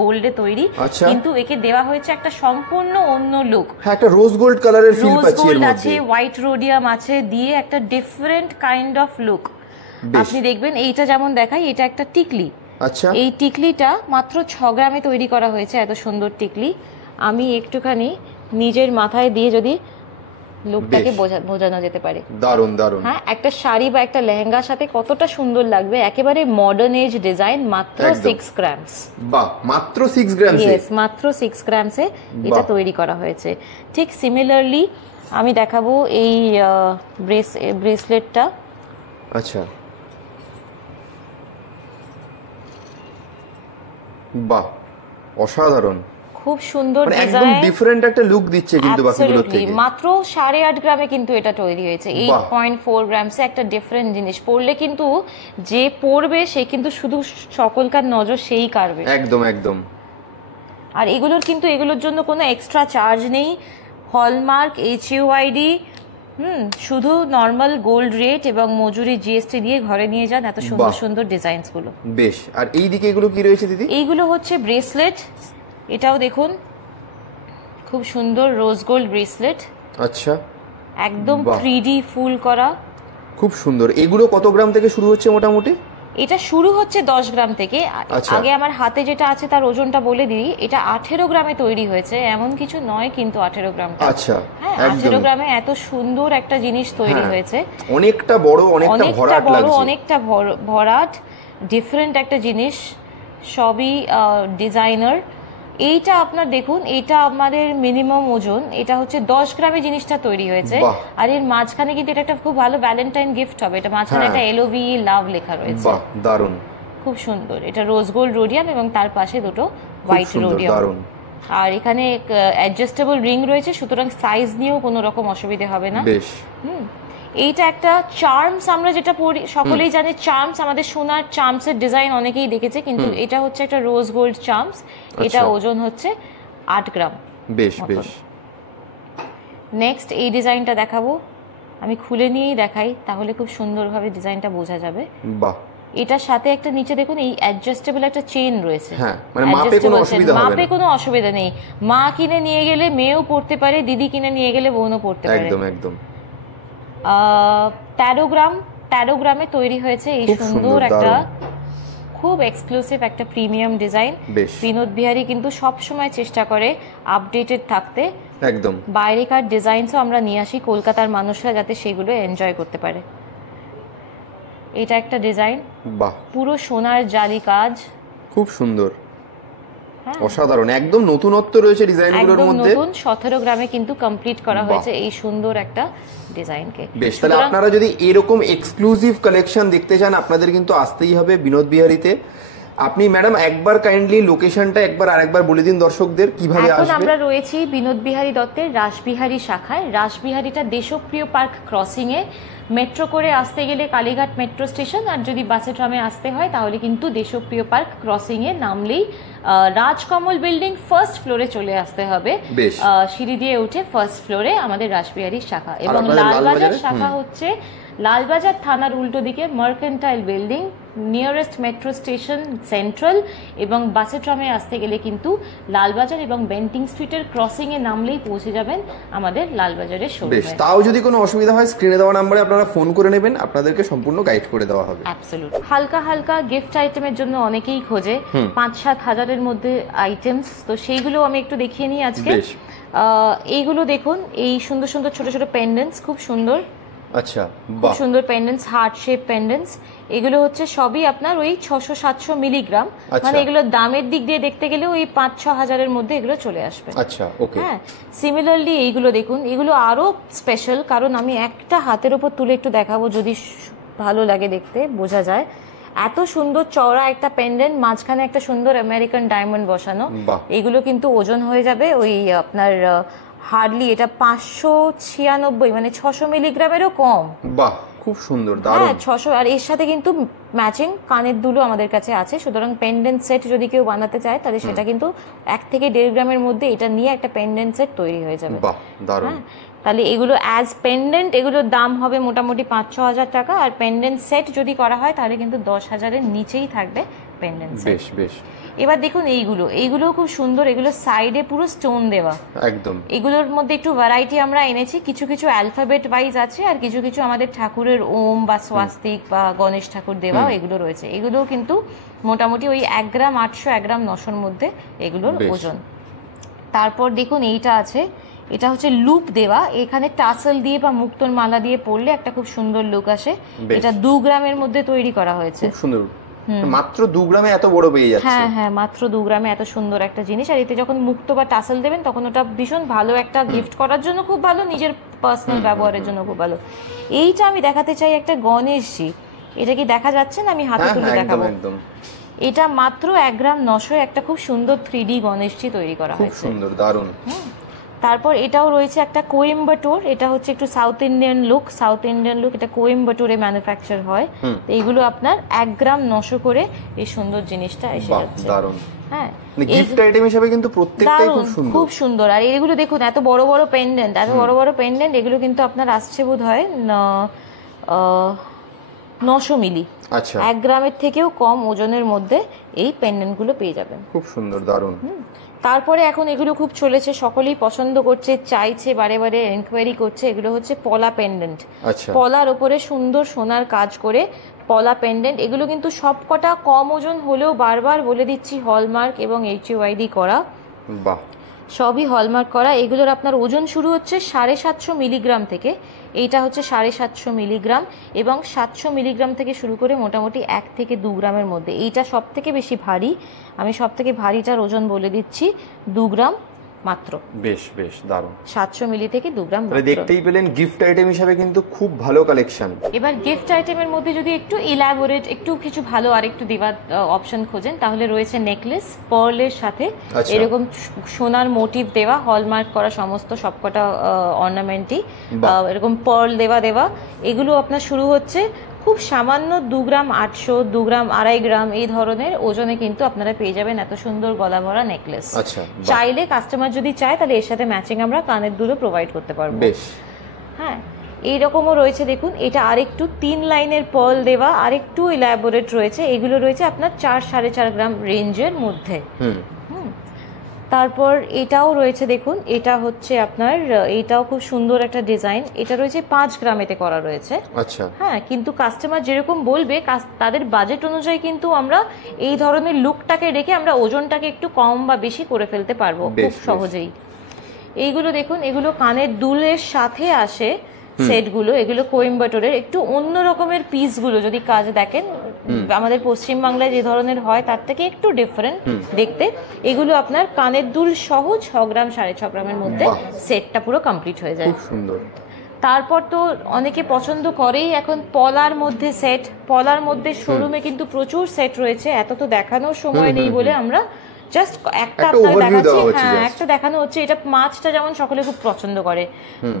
গোল্ডে তৈরি, কিন্তু একে দেওয়া হয়েছে একটা সম্পূর্ণ অন্য লুক। হ্যাঁ, একটা রোজ গোল্ড কালারের ফিল পাচ্ছি এর মধ্যে। আছে, হোয়াইট রোডিয়াম আছে, দিয়ে একটা ডিফারেন্ট কাইন্ড অফ লুক। আপনি দেখবেন এইটা যেমন দেখাই, এটা একটা টিকলি। আচ্ছা। এই টিকলিটা মাত্র 6 গ্রামে তৈরি করা হয়েছে, এত সুন্দর টিকলি। আমি একটুখানি নিজের মাথায় দিয়ে যদি লুকটাকে বোঝানো যেতে পারে। দারুণ দারুণ। হ্যাঁ, একটা শাড়ি বা একটা লেহেঙ্গার সাথে কতটা সুন্দর লাগবে। একেবারে মডার্ন এজ ডিজাইন, মাত্র 6 গ্রামস। বাহ, মাত্র 6 গ্রামস। ইয়েস, মাত্র 6 গ্রামসে এটা তৈরি করা হয়েছে। ঠিক সিমিলারলি আমি দেখাবো এই ব্রেসলেটটা। আচ্ছা, বাহ, অসাধারণ, খুব সুন্দর ডিজাইন, একদম ডিফারেন্ট একটা লুক দিচ্ছে কিন্তু বাকিগুলোর থেকে। মাত্র 8.5 গ্রামে কিন্তু এটা তৈরি হয়েছে। 8.4 গ্রামসে একটা ডিফারেন্ট জিনিস পড়লে কিন্তু যে পড়বে সে কিন্তু শুধু সকলকার নজর সেই কাড়বে। একদম একদম। আর এগুলোর জন্য কোনো এক্সট্রা চার্জ নেই। হলমার্ক HUID, শুধু নরমাল গোল্ড রেট এবং মজুরি GST দিয়ে ঘরে নিয়ে যান এত সুন্দর সুন্দর ডিজাইনস গুলো। বেশ। আর এই দিকে এগুলো কি রয়েছে দিদি? এইগুলো হচ্ছে ব্রেসলেট। এটাও দেখুন, খুব সুন্দর রোজ গোল্ড ব্রেসলেট। আচ্ছা, একদম 3D ফুল করা, খুব সুন্দর। এগুলো কত গ্রাম থেকে শুরু হচ্ছে মোটামুটি? এটা শুরু হচ্ছে 10 গ্রাম থেকে। আগে আমার হাতে যেটা আছে তার ওজনটা বলে দিই, এটা 18 গ্রামে তৈরি হয়েছে। এমন কিছু নয় কিন্তু 18 গ্রামটা। আচ্ছা, হ্যাঁ, 18 গ্রামে এত সুন্দর একটা জিনিস তৈরি হয়েছে। অনেকটা বড়, অনেকটা ভরাট লাগছে। অনেকটা ভরাট, ডিফারেন্ট একটা জিনিস, সবই ডিজাইনার। এইটা আপনার দেখুন, এটা আমাদের মিনিমাম ওজন, এটা হচ্ছে 10 গ্রামে জিনিসটা তৈরি হয়েছে। আর এর মাঝখানে কিন্তু এটা একটা খুব ভালো ভ্যালেন্টাইন গিফট হবে। এটা মাঝখানে একটা LOVE লাভ লেখা রয়েছে। বাহ, দারুণ, খুব সুন্দর। এটা রোজ গোল্ড রোডিয়াম এবং তার পাশে দুটো হোয়াইট রোডিয়াম। আর এখানে অ্যাডজাস্টেবল রিং রয়েছে, সুতরাং সাইজ নিয়েও কোনো রকম অসুবিধা হবে না। বেশ। এইটা একটা চার্মস, আমরা যেটা পড়ি সকলেই জানে চার্মস, আমাদের সোনার চার্মসের ডিজাইন অনেকেই দেখেছে, কিন্তু এটা হচ্ছে একটা রোজ গোল্ড চার্মস। এটা ওজন হচ্ছে 8 গ্রাম। বেশ বেশ। নেক্সট এই ডিজাইনটা দেখাবো, আমি খুলে নিয়েই দেখাই, তাহলে খুব সুন্দরভাবে ডিজাইনটা বোঝা যাবে। বাহ। এটার সাথে একটা নিচে দেখুন এই অ্যাডজাস্টেবল একটা চেইন রয়েছে। হ্যাঁ, মানে মাপে কোনো অসুবিধা হবে না। মাপে কোনো অসুবিধা নেই। মা কিনে নিয়ে গেলে মেয়েও পড়তে পারে, দিদি কিনে নিয়ে গেলে বোনও পড়তে পারে। একদম একদম। 13 গ্রামে তৈরি হয়েছে এই সুন্দর একটা খুব এক্সক্লুসিভ একটা প্রিমিয়াম ডিজাইন। বিনোদ বিহারী কিন্তু সব সময় চেষ্টা করে আপডেটেড থাকতে, একদম বাইরেকার ডিজাইনসও আমরা নিয়ে আসি কলকাতার মানুষরা যাতে সেগুলো এনজয় করতে পারে। এটা একটা ডিজাইন, বাহ, পুরো সোনার জালি কাজ, খুব সুন্দর, অসাধারণ, একদম নতুনত্ব রয়েছে ডিজাইনগুলোর মধ্যে। নতুন 17 গ্রামে কিন্তু কমপ্লিট করা হয়েছে এই সুন্দর একটা ডিজাইনকে। বেশ, তাহলে আপনারা যদি এরকম এক্সক্লুসিভ কালেকশন দেখতে চান আপনাদের কিন্তু আসতেই হবে বিনোদ বিহারীতে। আপনি ম্যাডাম একবার কাইন্ডলি লোকেশনটা একবার আরেকবার বলে দিন দর্শকদের কিভাবে আসবে। এখন আমরা রয়েছি বিনোদ বিহারী দত্তের রাসবিহারী শাখায়। রাসবিহারীটা দেশপ্রিয় পার্ক ক্রসিং এ। মেট্রো করে আসতে গেলে কালীঘাট মেট্রো স্টেশন, আর যদি বাসে ট্রামে আসতে হয় তাহলে কিন্তু দেশপ্রিয় পার্ক ক্রসিং এ নামলেই রাজকমল বিল্ডিং ফার্স্ট ফ্লোরে চলে আসতে হবে। সিঁড়ি দিয়ে উঠে ফার্স্ট ফ্লোরে আমাদের রাসবিহারী শাখা। এবং লালবাজার শাখা হচ্ছে লালবাজার থানার উল্টো দিকে mercantile building, nearest metro station central. এবং বাসে ট্রামে আসতে গেলে কিন্তু লালবাজার এবং বেন্টিং স্ট্রিটের ক্রসিং এ নামলেই পৌঁছে যাবেন আমাদের লালবাজারের শোরুমে। তাও যদি কোনো অসুবিধা হয় স্ক্রিনে দেওয়া নম্বরে আপনারা ফোন করে নেবেন, আপনাদেরকে সম্পূর্ণ গাইড করে দেওয়া হবে। অ্যাবসলিউট। হালকা হালকা গিফট আইটেমের জন্য অনেকেই খোঁজে 5-7 হাজারের মধ্যে আইটেমস, তো সেইগুলো আমি একটু দেখিয়ে নিই আজকে। এইগুলো দেখুন, এই সুন্দর সুন্দর ছোট ছোট পেন্ডেন্টস, খুব সুন্দর। আচ্ছা, খুব সুন্দর পেন্ডেন্টস, হার্ট শেপ পেন্ডেন্টস। এগুলো হচ্ছে সবই আপনার ওই 600-700 মিলিগ্রাম, মানে এগুলো দামের দিক দিয়ে দেখতে গেলে ওই 5-6 হাজারের মধ্যে এগুলো চলে আসবে। আচ্ছা, ওকে। হ্যাঁ, সিমিলারলি এইগুলো দেখুন, এগুলো আরো স্পেশাল, কারণ আমি একটা হাতের উপর তুলে একটু দেখাবো, যদি ভালো লাগে দেখতে বোঝা যায়। এত সুন্দর চওড়া একটা পেন্ডেন্ট, মাঝখানে একটা সুন্দর আমেরিকান ডায়মন্ড বসানো। এগুলো কিন্তু ওজন হয়ে যাবে ওই আপনার হার্ডলি এটা 596, মানে 600 মিলিগ্রামেরও কম। বাহ, খুব সুন্দর, দারুণ। হ্যাঁ, 600। আর এর সাথে কিন্তু ম্যাচিং কানের দুলও আমাদের কাছে আছে, সুতরাং পেন্ডেন্ট সেট যদি কেউ বানাতে চায় তাহলে সেটা কিন্তু 1 থেকে 1.5 গ্রামের মধ্যে এটা নিয়ে একটা পেন্ডেন্ট সেট তৈরি হয়ে যাবে। বাহ, দারুণ। তাহলে এগুলো অ্যাজ পেন্ডেন্ট এগুলোর দাম হবে মোটামুটি 5-6 হাজার টাকা, আর পেন্ডেন্ট সেট যদি করা হয় তাহলে কিন্তু 10 হাজারের নিচেই থাকবে পেন্ডেন্ট সেট। বেশ বেশ। এবার দেখুন এইগুলোও খুব সুন্দর, এগুলো সাইডে পুরো স্টোন দেওয়া, একদম। এগুলোর মধ্যে একটু ভ্যারাইটি আমরা এনেছি, কিছু কিছু অ্যালফাবেট ওয়াইজ আছে, আর কিছু কিছু আমাদের ঠাকুরের ওম বা স্বাস্তিক বা গণেশ ঠাকুর দেওয়া এগুলো রয়েছে। এগুলোও কিন্তু মোটামুটি ওই 1 গ্রাম 800, 1 গ্রাম 900-র মধ্যে এগুলোর ওজন। তারপর দেখুন এইটা আছে, এটা হচ্ছে লুপ দেওয়া, এখানে টাসেল দিয়ে বা মুক্তোর মালা দিয়ে পরলে একটা খুব সুন্দর লুক আসে। এটা 2 গ্রামের মধ্যে তৈরি করা হয়েছে। খুব সুন্দর, মাত্র 2 গ্রামে এত বড় পেয়ে যাচ্ছে। হ্যাঁ হ্যাঁ, মাত্র 2 গ্রামে এত সুন্দর একটা জিনিস। আর এতে যখন মুক্তো বা টাসেল দেবেন তখন ওটা ভীষণ ভালো, একটা গিফট করার জন্য খুব ভালো, নিজের পার্সোনাল ব্যবহারের জন্য খুব ভালো। এইটা আমি দেখাতে চাই একটা গণেশজি, এটা কি দেখা যাচ্ছে না? আমি হাতে তুলে দেখাবো। এটা মাত্র 1 গ্রাম 900 একটা খুব সুন্দর 3D গণেশজি তৈরি করা হয়েছে। খুব সুন্দর, দারুণ। তারপর এটাও রয়েছে একটা কোয়েম্বাটোর, এটা হচ্ছে একটু সাউথ ইন্ডিয়ান লুক, এটা কোয়েম্বাটোরে ম্যানুফ্যাকচার হয়। এইগুলো আপনার 1 গ্রাম 900 করে এই সুন্দর জিনিসটা এসে যাচ্ছে। দারুণ। হ্যাঁ, গিফট আইটেম হিসেবে কিন্তু প্রত্যেকটাই খুব সুন্দর। আর এগুলো দেখুন, এত বড় বড় পেন্ডেন্ট, এগুলো কিন্তু আপনার আসছে বোধহয় 900 মিলি। আচ্ছা, 1 গ্রামের থেকেও কম ওজনের মধ্যে এই পেন্ডেন্ট গুলো পেয়ে যাবেন। খুব সুন্দর, দারুণ। তারপরে এখন এগুলো খুব চলেছে, সকলেই পছন্দ করছে, চাইছে, বারে বারে এনকোয়ারি করছে, এগুলো হচ্ছে পলা পেন্ডেন্ট। পলার ওপরে সুন্দর সোনার কাজ করে পলা পেন্ডেন্ট। এগুলো কিন্তু সবকটা কম ওজন হলেও বারবার বলে দিচ্ছি হলমার্ক এবং HUID করা। বাহ, সবই হলমার্ক করা। এগুলোর আপনার ওজন শুরু হচ্ছে 750 মিলিগ্রাম থেকে, এইটা হচ্ছে 750 মিলিগ্রাম, এবং 700 মিলিগ্রাম থেকে শুরু করে মোটামুটি 1 থেকে 2 গ্রামের মধ্যে। এইটা সব থেকে বেশি ভারী, আমি সব থেকে ভারীটার ওজন বলে দিচ্ছি 2 গ্রাম মাত্র। বেশ বেশ, দারুণ। 700 মিলি থেকে 2 গ্রাম। দেখতেই পেলেন গিফট আইটেম হিসেবে কিন্তু খুব ভালো কালেকশন। এবার গিফট আইটেমের মধ্যে যদি একটু ইলাবোরেট, একটু কিছু ভালো আর একটু দেওয়ার অপশন খোঁজেন, তাহলে রয়েছে নেকলেস পার্লের সাথে এরকম সোনার মোটিভ দেওয়া, হলমার্ক করা সমস্ত সবকটা অর্নামেন্টই এরকম পার্ল দেওয়া। এগুলো আপনার শুরু হচ্ছে খুব সামান্য 2 গ্রাম 800, 2 গ্রাম 2.5 গ্রাম এই ধরনের ওজনে কিন্তু আপনারা পেয়ে যাবেন এত সুন্দর গলা ভরা নেকলেস। চাইলে কাস্টমার যদি চায় তাহলে এর সাথে ম্যাচিং আমরা কানের দুলও প্রোভাইড করতে পারবো। হ্যাঁ, এইরকমও রয়েছে দেখুন, এটা আরেকটু 3 লাইনের পার্ল দেওয়া, আরেকটু ইলাবোরেট রয়েছে। এগুলো রয়েছে আপনার 4-4.5 গ্রাম রেঞ্জের মধ্যে। তারপর এটাও রয়েছে, দেখুন এটা হচ্ছে আপনার, এটাও খুব সুন্দর একটা ডিজাইন। এটা রয়েছে 5 গ্রামেতে করা রয়েছে। আচ্ছা, হ্যাঁ, কিন্তু কাস্টমার যেরকম বলবে তাদের বাজেট অনুযায়ী কিন্তু আমরা এই ধরনের লুকটাকে রেখে আমরা ওজনটাকে একটু কম বা বেশি করে ফেলতে পারবো খুব সহজেই। এইগুলো দেখুন, এগুলো কানের দুলের সাথে আসে সেটগুলো, এগুলো কোয়েম্বাটোরের। একটু অন্য রকমের পিসগুলো যদি কাজ দেখেন, আমাদের পশ্চিমবাংলায় যে ধরনের হয় তার থেকে একটু ডিফারেন্ট দেখতে। এগুলো আপনার কানের দুল সহ 6 গ্রাম 6.5 গ্রামের মধ্যে সেটটা পুরো কমপ্লিট হয়ে যায়। খুব সুন্দর। তারপর তো অনেকে পছন্দ করেই এখন পলার মধ্যে সেট। পলার মধ্যে শোরুমে কিন্তু প্রচুর সেট রয়েছে, এত তো দেখানোর সময় নেই বলে আমরা জাস্ট একটা আপনাকে দেখাচ্ছি। হ্যাঁ, একটা দেখানো হচ্ছে। এটা মাছটা যেমন সকলে খুব পছন্দ করে,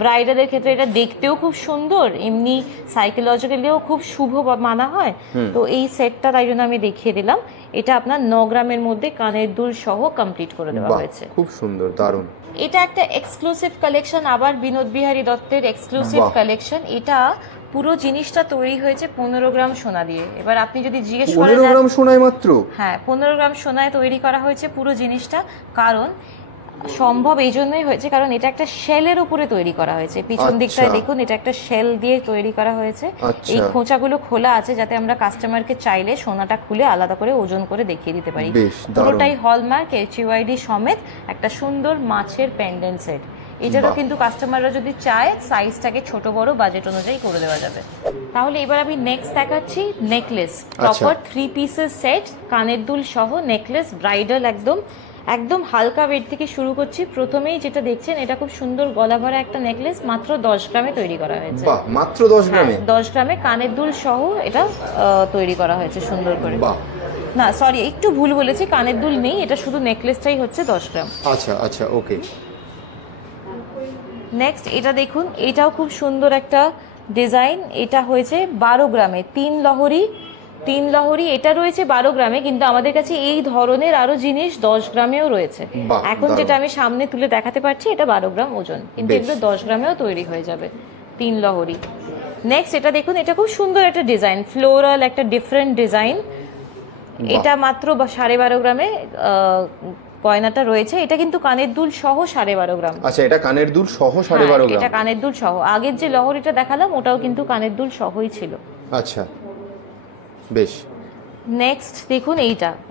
ব্রাইডালের ক্ষেত্রে এটা দেখতেও খুব সুন্দর, এমনি সাইকোলজিক্যালিও খুব শুভ মানা হয়। তো এই সেটটা তাই জন্য আমি দেখিয়ে দিলাম। এটা আপনার 9 গ্রামের মধ্যে কানের দুল সহ কমপ্লিট করে দেওয়া হয়েছে। খুব সুন্দর, দারুণ। এটা একটা এক্সক্লুসিভ কালেকশন, আবার বিনোদ বিহারী দত্তের এক্সক্লুসিভ কালেকশন। এটা পুরো জিনিসটা তৈরি হয়েছে 15 গ্রাম সোনা দিয়ে। এবার আপনি যদি জিজ্ঞেস করেন 15 গ্রাম সোনায় মাত্র? হ্যাঁ, 15 গ্রাম সোনায় তৈরি করা হয়েছে পুরো জিনিসটা। কারণ সম্ভব এই জন্যই হয়েছে কারণ এটা একটা শেলের উপরে তৈরি করা হয়েছে। পিছন দিকটায় দেখুন, এটা একটা শেল দিয়ে তৈরি করা হয়েছে। এই খোঁচাগুলো খোলা আছে যাতে আমরা কাস্টমারকে চাইলে সোনাটা খুলে আলাদা করে ওজন করে দেখিয়ে দিতে পারি। পুরোটাই হলমার্ক HUID সমেত একটা সুন্দর মাছের পেন্ডেন্ট সেট। এটারও কিন্তু কাস্টমাররা যদি চায় সাইজটাকে ছোট বড় বাজেট অনুযায়ী করে দেওয়া যাবে। তাহলে এবার আমি নেক্সট দেখাচ্ছি নেকলেস, প্রপার 3 পিসের সেট, কানের দুল সহ নেকলেস, ব্রাইডাল একদম একদম হালকা ওয়েট থেকে শুরু করছি। প্রথমেই যেটা দেখছেন এটা খুব সুন্দর গলা ভরা একটা নেকলেস, মাত্র 10 গ্রামে তৈরি করা হয়েছে। বাহ, মাত্র 10 গ্রামে? 10 গ্রামে কানের দুল সহ এটা তৈরি করা হয়েছে সুন্দর করে। না সরি, একটু ভুল বলেছি, কানের দুল নেই, এটা শুধু নেকলেসটাই হচ্ছে 10 গ্রাম। আচ্ছা আচ্ছা, ওকে। নেক্সট এটা দেখুন, এটাও খুব সুন্দর একটা ডিজাইন। এটা হয়েছে 12 গ্রামে, 3 লহরি। এটা রয়েছে 12 গ্রামে, কিন্তু আমাদের কাছে এই ধরনের আরো জিনিস 10 গ্রামেও রয়েছে। এখন যেটা আমি সামনে তুলে দেখাতে পারছি এটা 12 গ্রাম ওজন, কিন্তু এগুলো 10 গ্রামেও তৈরি হয়ে যাবে, 3 লহরি। নেক্সট এটা দেখুন, এটা খুব সুন্দর একটা ডিজাইন, ফ্লোরাল একটা ডিফারেন্ট ডিজাইন। এটা মাত্র 12.5 গ্রামে গয়নাটা রয়েছে। এটা কিন্তু কানের দুল সহ 12.5 গ্রাম। আচ্ছা, এটা কানের দুল সহ 12.5 গ্রাম? এটা কানের দুল সহ। আগের যে লহরিটা দেখালাম ওটাও কিন্তু কানের দুল সহই ছিল। আচ্ছা, বেশ। নেক্সট দেখুন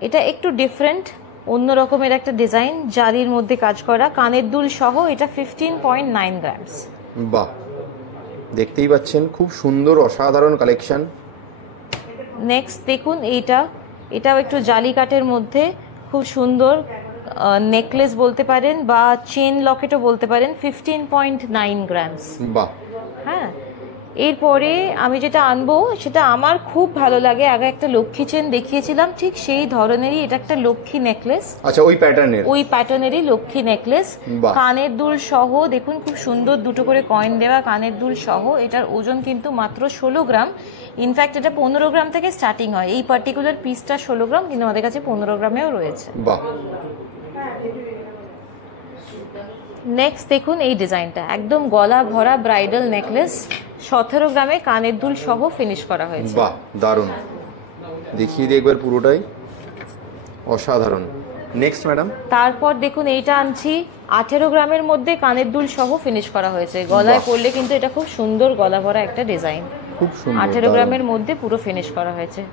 এটা একটু ডিফারেন্ট, অন্য রকমের একটা ডিজাইন, জারির মধ্যে কাজ করা, কানের দুল সহ। এটা 15.9 গ্রামস। বাহ, দেখতেই পাচ্ছেন খুব সুন্দর অসাধারণ কালেকশন। নেক্সট দেখুন এটাও একটু জালি কাটের মধ্যে খুব সুন্দর নেকলেস বলতে পারেন বা চেন লকেটও বলতে পারেন, 15.9 গ্রামস। বাহ। হ্যাঁ, এরপরে আমি যেটা আনবো সেটা আমার খুব ভালো লাগে। আগে একটা লক্ষ্মী চেন দেখিয়েছিলাম, ঠিক সেই ধরনেরই এটা একটা লক্ষ্মী নেকলেস। আচ্ছা, ওই প্যাটার্নেরই লক্ষ্মী নেকলেস, কানের দুল সহ। দেখুন খুব সুন্দর দুটো করে কয়েন দেওয়া, কানের দুল সহ। এটার ওজন কিন্তু মাত্র 16 গ্রাম। ইনফ্যাক্ট এটা 15 গ্রাম থেকে স্টার্টিং হয়। এই পার্টিকুলার পিসটা 16 গ্রাম, কিন্তু আমাদের কাছে 15 গ্রামেও রয়েছে। বাহ। নেক্সট দেখুন এই ডিজাইনটা, একদম গলা ভরা ব্রাইডাল নেকলেস, 17 গ্রামে কানের দুল সহ ফিনিশ করা হয়েছে। বাহ, দারুণ। দেখিয়ে দিই একবার পুরোটাই, অসাধারণ। Next madam. তারপর দেখুন এইটা আনছি, 18 গ্রামের মধ্যে কানের দুল সহ ফিনিশ করা হয়েছে। গলায় পরলে কিন্তু এটা খুব সুন্দর গলা ভরা একটা ডিজাইন, খুব সুন্দর। 18 গ্রামের মধ্যে পুরো ফিনিশ করা হয়েছে।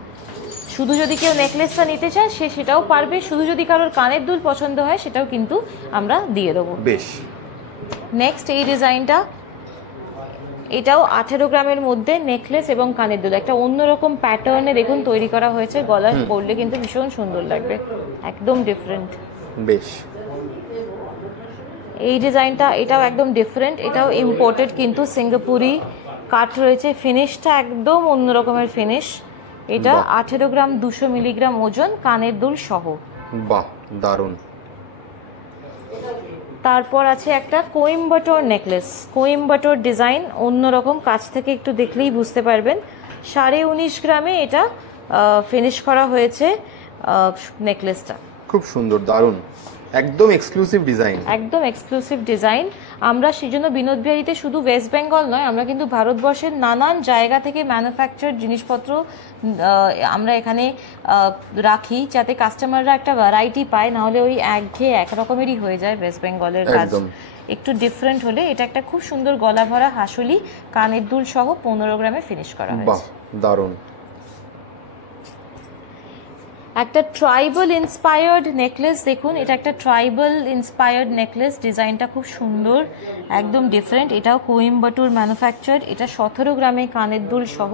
শুধু যদি কেউ নেকলেসটা নিতে চায় সেটাও পারবে, শুধু যদি কারোর কানের দুল পছন্দ হয় সেটাও কিন্তু আমরা দিয়ে দেবো। বেশ। নেক্সট এই ডিজাইনটা, এটাও 18 গ্রামের মধ্যে নেকলেস এবং কানের দুল, একটা অন্যরকম প্যাটার্নে দেখুন তৈরি করা হয়েছে। গলায় পরলে কিন্তু ভীষণ সুন্দর লাগবে, একদম ডিফারেন্ট। বেশ। এই ডিজাইনটা, এটাও একদম ডিফারেন্ট, এটাও ইম্পোর্টেড কিন্তু সিঙ্গাপুরি কাট রয়েছে। ফিনিশটা একদম অন্য রকমের ফিনিশ। এটা 18 গ্রাম 200 মিলিগ্রাম ওজন, কানের দুল সহ। বাহ, দারুণ। তারপর আছে একটা কোয়েম্বাটোর নেকলেস, কোয়েম্বাটোর ডিজাইন, অন্যরকম, কাছ থেকে একটু দেখলেই বুঝতে পারবেন। 19.5 গ্রামে এটা ফিনিশ করা হয়েছে নেকলেসটা। খুব সুন্দর, দারুণ, একদম এক্সক্লুসিভ ডিজাইন। একদম এক্সক্লুসিভ ডিজাইন। আমরা সেই জন্য বিনোদ বিহারীতে শুধু ওয়েস্ট বেঙ্গল নয়, আমরা কিন্তু ভারতবর্ষের নানান জায়গা থেকে ম্যানুফ্যাকচার জিনিসপত্র আমরা এখানে রাখি, যাতে কাস্টমাররা একটা ভ্যারাইটি পায়, নাহলে ওই একঘেয়ে এক রকমেরই হয়ে যায় ওয়েস্ট বেঙ্গলের কাজ। একটু ডিফারেন্ট হলে এটা একটা খুব সুন্দর গলা ভরা হাসুলি কানের দুল সহ 15 গ্রামে ফিনিশ করা হয়েছে। বাহ, দারুণ। একটা ট্রাইবাল ইন্সপায়ার্ড নেকলেস দেখুন, এটা একটা ট্রাইবাল ইন্সপায়ার্ড নেকলেস, ডিজাইনটা খুব সুন্দর, একদম ডিফারেন্ট। এটাও কোয়েম্বাটুর ম্যানুফ্যাকচার, এটা 17 গ্রামে কানের দুল সহ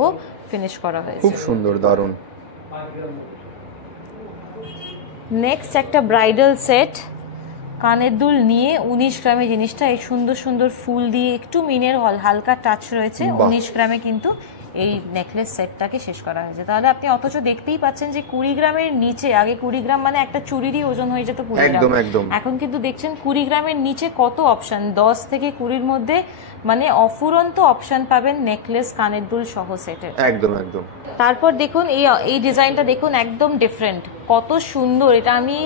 ফিনিশ করা হয়েছে। খুব সুন্দর, দারুণ। নেক্সট একটা ব্রাইডাল সেট, কানের দুল নিয়ে 19 গ্রামে জিনিসটা, এই সুন্দর সুন্দর ফুল দিয়ে একটু মিনের হালকা টাচ রয়েছে। 19 গ্রামে কিন্তু এই নেকলেস সেটটাকে শেষ করা হয়েছে। তাহলে আপনি অথচ দেখতেই পাচ্ছেন যে 20 গ্রামের নিচে, আগে 20 গ্রাম মানে একটা চুড়িরই ওজন হয়ে যেত 20 গ্রাম, এখন কিন্তু দেখছেন 20 গ্রামের নিচে কত অপশন, 10 থেকে 20-র মধ্যে মানে অফুরন্ত অপশন পাবেন নেকলেস কানের দুল সহ সেটের। একদম একদম। তারপর দেখুন এই ডিজাইনটা দেখুন, একদম ডিফারেন্ট, কত সুন্দর। এটা আমি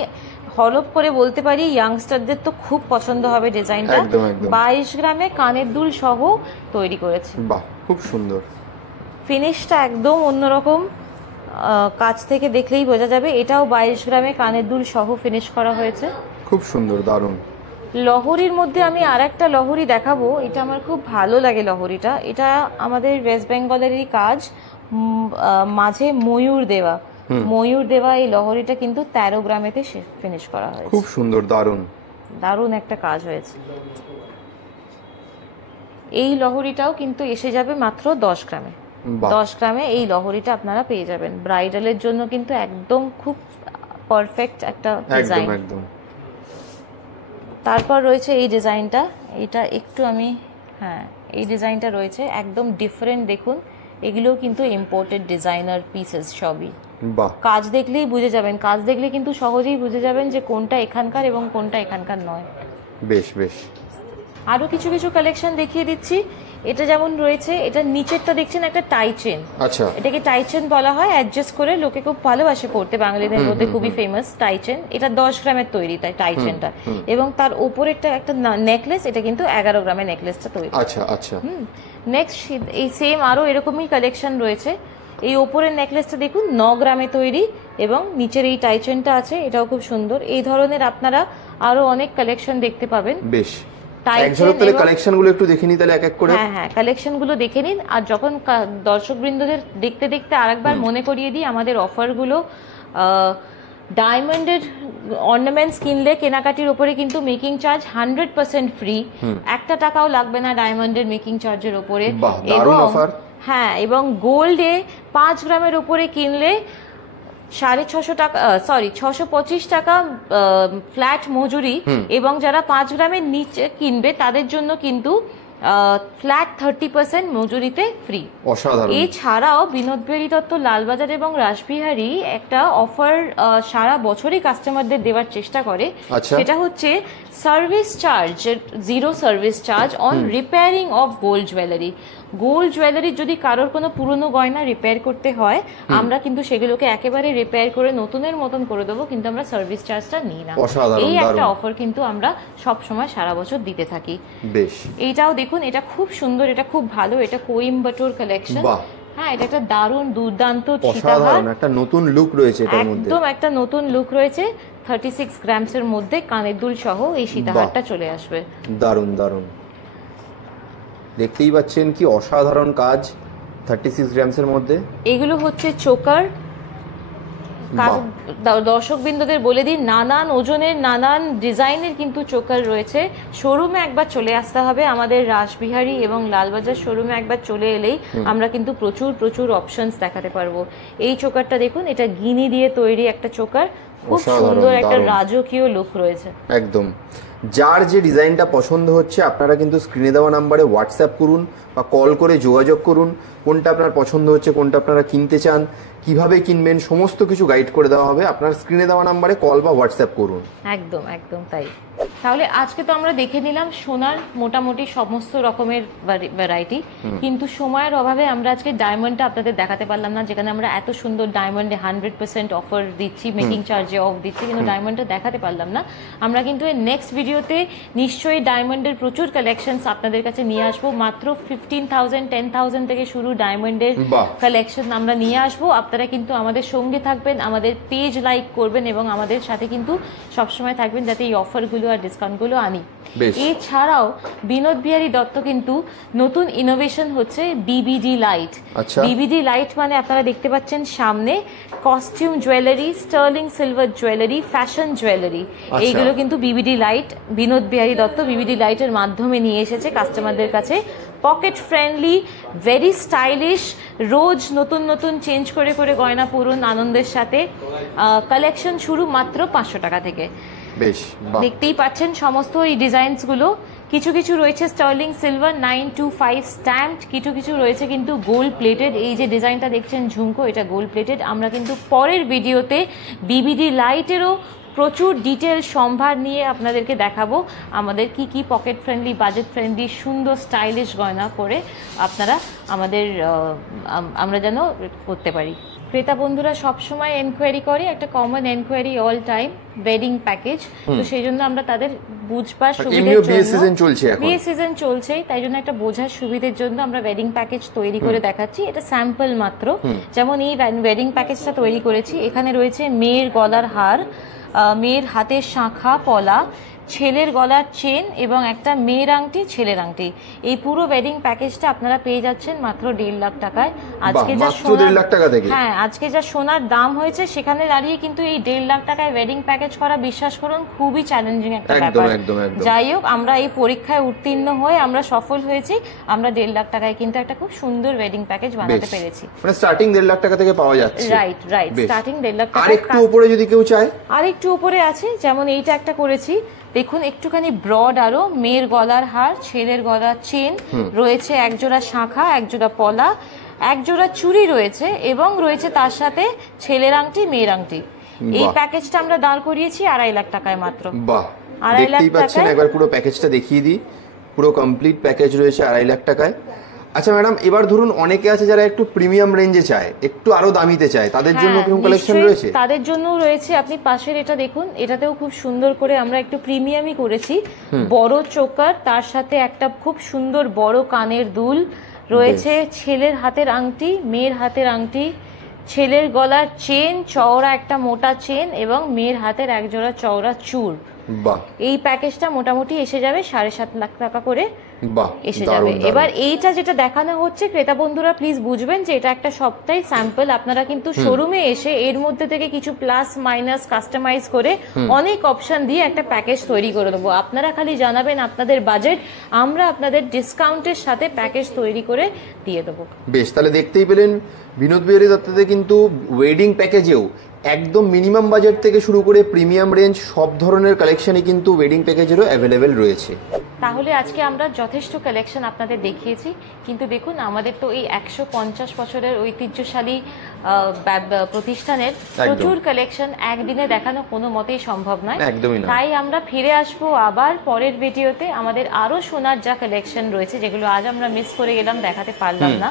হলপ করে বলতে পারি ইয়াংস্টারদের তো খুব পছন্দ হবে ডিজাইনটা। 22 গ্রামে কানের দুল সহ তৈরি করেছে। বাহ, খুব সুন্দর। ফিনিশটা একদম অন্যরকম, কাছ থেকে দেখলেই বোঝা যাবে। এটাও 22 গ্রামে কানের দুল সহ ফিনিশ করা হয়েছে। খুব সুন্দর, দারুণ। লহরির মধ্যে আমি আরেকটা লহরি দেখাবো, এটা আমার খুব ভালো লাগে লহরিটা। এটা আমাদের ওয়েস্ট বেঙ্গলেরই কাজ, মাঝে ময়ূর দেওয়া, ময়ূর দেওয়া এই লহরিটা কিন্তু 13 গ্রামেতে ফিনিশ করা হয়েছে। খুব সুন্দর, দারুণ, দারুণ একটা কাজ হয়েছে। এই লহরিটাও কিন্তু এসে যাবে মাত্র 10 গ্রামে। 10 গ্রামে এই লহরিটা আপনারা পেয়ে যাবেন। ব্রাইডালের জন্য কিন্তু একদম খুব পারফেক্ট একটা ডিজাইন। তারপর রয়েছে এই ডিজাইনটা, এটা একটু আমি এই ডিজাইনটা রয়েছে একদম ডিফারেন্ট। দেখুন, এগুলো কিন্তু ইম্পোর্টেড ডিজাইনার পিসেস সবই। কাজ দেখলেই বুঝে যাবেন, কাজ দেখলে কিন্তু সহজেই বুঝে যাবেন যে কোনটা এখানকার এবং কোনটা এখানকার নয়। বেশ বেশ। আরো কিছু কিছু কালেকশন দেখিয়ে দিচ্ছি। এটা যেমন রয়েছে, এটা নিচেরটা দেখছেন একটা টাই চেন। আচ্ছা, এটাকে টাই চেন বলা হয়, অ্যাডজাস্ট করে লোকে খুব ভালোবাসে পড়তে, বাঙালিদের মধ্যে খুবই ফেমাস টাই চেন। এটা 10 গ্রামের তৈরি টাই চেনটা, এবং তার উপরেরটা একটা নেকলেস, এটা কিন্তু 11 গ্রামের নেকলেসটা তৈরি। আচ্ছা আচ্ছা। নেক্সট এই সেম আরো এরকমই কালেকশন রয়েছে। এই ওপরের নেকলেসটা দেখুন 9 গ্রামে তৈরি, এবং নিচের এই টাই চেনটা আছে, এটাও খুব সুন্দর। এই ধরনের আপনারা আরো অনেক কালেকশন দেখতে পাবেন। বেশ, এক ঝলক তাহলে কালেকশনগুলো একটু দেখে নিই তাহলে এক এক করে। হ্যাঁ, কালেকশনগুলো দেখে নিন। আর যখন দর্শকবৃন্দদের দেখতে দেখতে আরেকবার মনে করিয়ে দিই আমাদের অফারগুলো। ডায়মন্ডের অর্নামেন্টস কিনলে কেনাকাটির উপরে কিন্তু মেকিং চার্জ 100% ফ্রি, 1 টাকাও লাগবে না ডায়মন্ডের মেকিং চার্জের উপরে। এবং গোল্ডে 5 গ্রামের উপরে কিনলে 650 টাকা, 625 টাকা ফ্ল্যাট মজুরি, এবং যারা 5 গ্রামের নিচে কিনবে তাদের জন্য কিন্তু ফ্ল্যাট 30% মজুরিতে ফ্রি। অসাধারণ। এছাড়াও বিনোদ বিহারী দত্ত লালবাজার এবং রাসবিহারী একটা অফার সারা বছরই কাস্টমারদের দেওয়ার চেষ্টা করে, সেটা হচ্ছে service charge, 0 service charge on repairing of gold jewellery. Gold jewellery যদি কারোর কোনো পুরনো গয়না রিপেয়ার করতে হয়, আমরা কিন্তু সেগুলোকে একেবারে রিপেয়ার করে নতুনের মতন করে দেবো, কিন্তু আমরা সার্ভিস চার্জটা নিই না। এই একটা অফার কিন্তু আমরা সব সময় সারা বছর দিতে থাকি। বেশ, এইটাও দেখুন, এটা খুব সুন্দর, এটা খুব ভালো, এটা কোয়েম্বাটুর কালেকশন। হ্যাঁ, এটা একটা দারুণ দুর্দান্ত সীতাহার, একটা নতুন লুক রয়েছে এটার মধ্যে, একদম একটা নতুন লুক রয়েছে। 36 গ্রামসের মধ্যে কানের দুল সহ এই সীতাহারটা চলে আসবে। দারুণ দারুণ, দেখতেই পাচ্ছেন কি অসাধারণ কাজ 36 গ্রামসের মধ্যে। এগুলো হচ্ছে চোকার। দর্শকবৃন্দদের বলে দিই, নানান ওজনের নানান ডিজাইনের কিন্তু চোকার রয়েছে। শোরুমে একবার চলে আসতে হবে, আমাদের রাসবিহারী এবং লালবাজার শোরুমে একবার চলে এলেই আমরা কিন্তু প্রচুর প্রচুর অপশনস দেখাতে পারবো। এই চোকারটা দেখুন, এটা গিনি দিয়ে তৈরি একটা চোকার, খুব সুন্দর একটা রাজকীয় লুক রয়েছে। একদম। যার যে ডিজাইনটা পছন্দ হচ্ছে আপনারা কিন্তু স্ক্রিনে দেওয়া নাম্বারে হোয়াটসঅ্যাপ করুন বা কল করে যোগাযোগ করুন, কোনটা আপনার পছন্দ হচ্ছে, কোনটা আপনারা কিনতে চান, কিভাবে কিনবেন সমস্ত কিছু গাইড করে দেওয়া হবে। আপনার স্ক্রিনে দেওয়া নাম্বারে কল বা হোয়াটসঅ্যাপ করুন। একদম একদম তাই। তাহলে আজকে তো আমরা দেখে নিলাম সোনার মোটামুটি সমস্ত রকমের ভ্যারাইটি, কিন্তু সময়ের অভাবে আমরা আজকে ডায়মন্ডটা আপনাদের দেখাতে পারলাম না, যেখানে আমরা এত সুন্দর ডায়মন্ডে 100% অফার দিচ্ছি, মেকিং চার্জে অফ দিচ্ছি, কিন্তু ডায়মন্ডটা দেখাতে পারলাম না। আমরা কিন্তু এর নেক্সট ভিডিওতে নিশ্চয়ই ডায়মন্ডের প্রচুর কালেকশনস আপনাদের কাছে নিয়ে আসবো। মাত্র 15,000 10,000 থেকে শুরু ডায়মন্ডের কালেকশন আমরা নিয়ে আসবো। আপনারা কিন্তু আমাদের সঙ্গে থাকবেন, আমাদের পেজ লাইক করবেন এবং আমাদের সাথে কিন্তু সবসময় থাকবেন, যাতে এই অফারগুলো আর ডিসকাউন্টগুলো আনি। এছাড়াও বিনোদ বিহারী দত্ত কিন্তু নতুন ইনোভেশন হচ্ছে বিবিডি লাইট। বিবিডি লাইট মানে আপনারা দেখতে পাচ্ছেন সামনে costume jewellery, sterling silver jewellery, fashion jewellery, এইগুলো কিন্তু BBD light Binod Bihari Dutta BBD লাইটের মাধ্যমে নিয়ে এসেছে কাস্টমারদের কাছে। পকেট ফ্রেন্ডলি, ভেরি স্টাইলিশ, রোজ নতুন নতুন চেঞ্জ করে করে গয়না পরুন আনন্দের সাথে। কালেকশন শুরু মাত্র 500 টাকা থেকে। বেশ, দেখতেই পাচ্ছেন সমস্ত এই ডিজাইনস গুলো। কিছু কিছু রয়েছে স্টার্লিং সিলভার 925 স্ট্যাম্পড, কিছু কিছু রয়েছে কিন্তু গোল্ড প্লেটেড। এই যে ডিজাইনটা দেখছেন ঝুমকো, এটা গোল্ড প্লেটেড। আমরা কিন্তু পরের ভিডিওতে বিবিডি লাইটেরও প্রচুর ডিটেল সম্ভার নিয়ে আপনাদেরকে দেখাবো আমাদের কি কি পকেট ফ্রেন্ডলি, বাজেট ফ্রেন্ডলি, সুন্দর স্টাইলিশ গয়না পরে আপনারা আমাদের আমরা যেন করতে পারি। ক্রেতা বন্ধুরা সবসময় এনকোয়ারি করে, একটা common enquiry all time wedding package. তো সেই জন্য আমরা তাদের বুঝবার সুবিধার জন্য, বিয়ে সিজন চলছে, তাই জন্য একটা বোঝার সুবিধার জন্য আমরা ওয়েডিং প্যাকেজ তৈরি করে দেখাচ্ছি। এটা স্যাম্পল মাত্র। যেমন এই ওয়েডিং প্যাকেজটা তৈরি করেছি, এখানে রয়েছে মেয়ের গলার হার, মেয়ের হাতের শাঁখা পলা, ছেলের গলার চেন এবং একটা মেয়ের আংটি, ছেলের আংটি। এই পুরো ওয়েডিং প্যাকেজটা আপনারা পেয়ে যাচ্ছেন মাত্র 1.5 লাখ টাকায়। আজকে যা হ্যাঁ আজকে যা সোনার দাম হয়েছে সেখানে দাঁড়িয়ে কিন্তু এই 1.5 লাখ টাকায় ওয়েডিং প্যাকেজ করা, বিশ্বাস করুন খুবই চ্যালেঞ্জিং একটা ব্যাপার। যাই হোক, আমরা এই পরীক্ষায় উত্তীর্ণ হয়ে আমরা সফল হয়েছি। আমরা 1.5 লাখ টাকায় কিন্তু একটা খুব সুন্দর ওয়েডিং প্যাকেজ বানাতে পেরেছি। মানে স্টার্টিং 1.5 লাখ টাকা থেকে পাওয়া যাচ্ছে। রাইট রাইট, স্টার্টিং 1.5 লাখ টাকা। আর একটু উপরে যদি কেউ চায়, আর একটু উপরে আছে, যেমন এইটা একটা করেছি, দেখুন একটুখানি ব্রড, আরো মেয়ের গলার হার, ছেলের গলার চেন রয়েছে, একজোড়া শাঁখা, একজোড়া পলা, একজোড়া চুড়ি রয়েছে এবং রয়েছে তার সাথে ছেলের আংটি, মেয়ের আংটি। এই প্যাকেজটা আমরা দাঁড় করিয়েছি 2.5 লাখ টাকায় মাত্র। বাহ, 2.5 লাখ টাকায়। একবার পুরো প্যাকেজটা দেখিয়ে দিই। পুরো কমপ্লিট প্যাকেজ রয়েছে 2.5 লাখ টাকায়। আচ্ছা ম্যাডাম, এবার ধরুন অনেকে আছে যারা একটু প্রিমিয়াম রেঞ্জে চায়, একটু আরো দামিতে চায়, তাদের জন্য কি কালেকশন রয়েছে? তাদের জন্য রয়েছে। আপনি পাশের এটা দেখুন, এটাতেও খুব সুন্দর করে আমরা একটু প্রিমিয়ামই করেছি। বড় চোকার, তার সাথে একটা খুব সুন্দর বড় কানের দুল রয়েছে, ছেলের হাতের আংটি, মেয়ের হাতের আংটি, ছেলের গলার চেন, চওড়া একটা মোটা চেন এবং মেয়ের হাতের একজোড়া চওড়া চূড়। এই প্যাকেজটা মোটামুটি এসে যাবে 7.5 লাখ টাকা করে এসে যাবে। এবার এইটা যেটা দেখানো হচ্ছে, ক্রেতা বন্ধুরা প্লিজ বুঝবেন যে এটা একটা সপ্তাহে স্যাম্পল। আপনারা কিন্তু শোরুমে এসে এর মধ্যে থেকে কিছু প্লাস মাইনাস কাস্টমাইজ করে অনেক অপশন দিয়ে একটা প্যাকেজ তৈরি করে দেবো। আপনারা খালি জানাবেন আপনাদের বাজেট, আমরা আপনাদের ডিসকাউন্টের সাথে প্যাকেজ তৈরি করে দিয়ে দেবো। বেশ, তাহলে দেখতেই পেলেন বিনোদ বিহারী দত্ততে কিন্তু ওয়েডিং প্যাকেজেও একদম মিনিমাম বাজেট থেকে শুরু করে প্রিমিয়াম রেঞ্জ সব ধরনের কালেকশনই কিন্তু ওয়েডিং প্যাকেজেরও অ্যাভেলেবেল রয়েছে। তাহলে আজকে আমরা যথেষ্ট কালেকশন আপনাদের দেখিয়েছি, কিন্তু দেখুন আমাদের তো এই 150 বছরের ঐতিহ্যশালী প্রতিষ্ঠানের প্রচুর কালেকশন একদিনে দেখানো কোনো মতেই সম্ভব নয়। তাই আমরা ফিরে আসবো আবার পরের ভিডিওতে। আমাদের আরো সোনার যা কালেকশন রয়েছে, যেগুলো আজ আমরা মিস করে গেলাম, দেখাতে পারলাম না,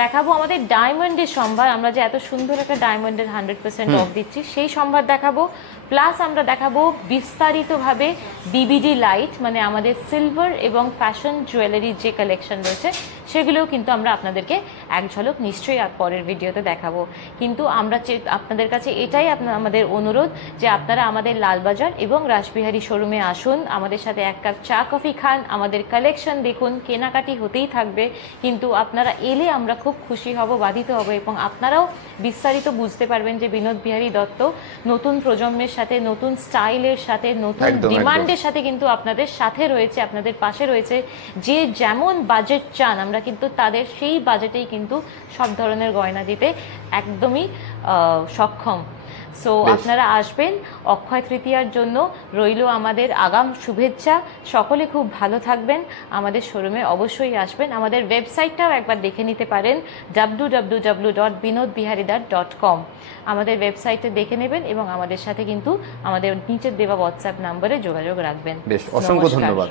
দেখাবো আমাদের ডায়মন্ডের সম্ভার। আমরা যে এত সুন্দর একটা ডায়মন্ডের 100% অফ দিচ্ছি, সেই সম্ভার দেখাবো। প্লাস আমরা দেখাবো বিস্তারিতভাবে বিবিডি লাইট, মানে আমাদের সিলভার এবং ফ্যাশন জুয়েলারির যে কালেকশন রয়েছে সেগুলোও কিন্তু আমরা আপনাদেরকে এক ঝলক নিশ্চয়ই পরের ভিডিওতে দেখাবো। কিন্তু আমরা আপনাদের কাছে এটাই আমাদের অনুরোধ যে আপনারা আমাদের লালবাজার এবং রাসবিহারী শোরুমে আসুন, আমাদের সাথে এক কাপ চা কফি খান, আমাদের কালেকশন দেখুন, কেনাকাটি হতেই থাকবে। কিন্তু আপনারা এলে আমরা খুব খুশি হব, বাধিত হব এবং আপনারাও বিস্তারিত বুঝতে পারবেন যে বিনোদ বিহারী দত্ত নতুন প্রজন্মের সাথে, নতুন স্টাইলের সাথে, নতুন ডিমান্ডের সাথে কিন্তু আপনাদের সাথে রয়েছে, আপনাদের পাশে রয়েছে। যে যেমন বাজেট চান, আমরা কিন্তু তাদের সেই বাজেটেই কিন্তু সব ধরনের গয়না দিতে একদমই সক্ষম। সো আপনারা আসবেন, অক্ষয় তৃতীয়ার জন্য রইল আমাদের আগাম শুভেচ্ছা। সকলে খুব ভালো থাকবেন, আমাদের শোরুমে অবশ্যই আসবেন। আমাদের ওয়েবসাইটটাও একবার দেখে নিতে পারেন www.binodbiharidar.com। আমাদের ওয়েবসাইটে দেখে নেবেন এবং আমাদের সাথে কিন্তু আমাদের নিচের দেওয়া হোয়াটসঅ্যাপ নম্বরে যোগাযোগ রাখবেন। বেশ, অসংখ্য নমস্কার। ধন্যবাদ।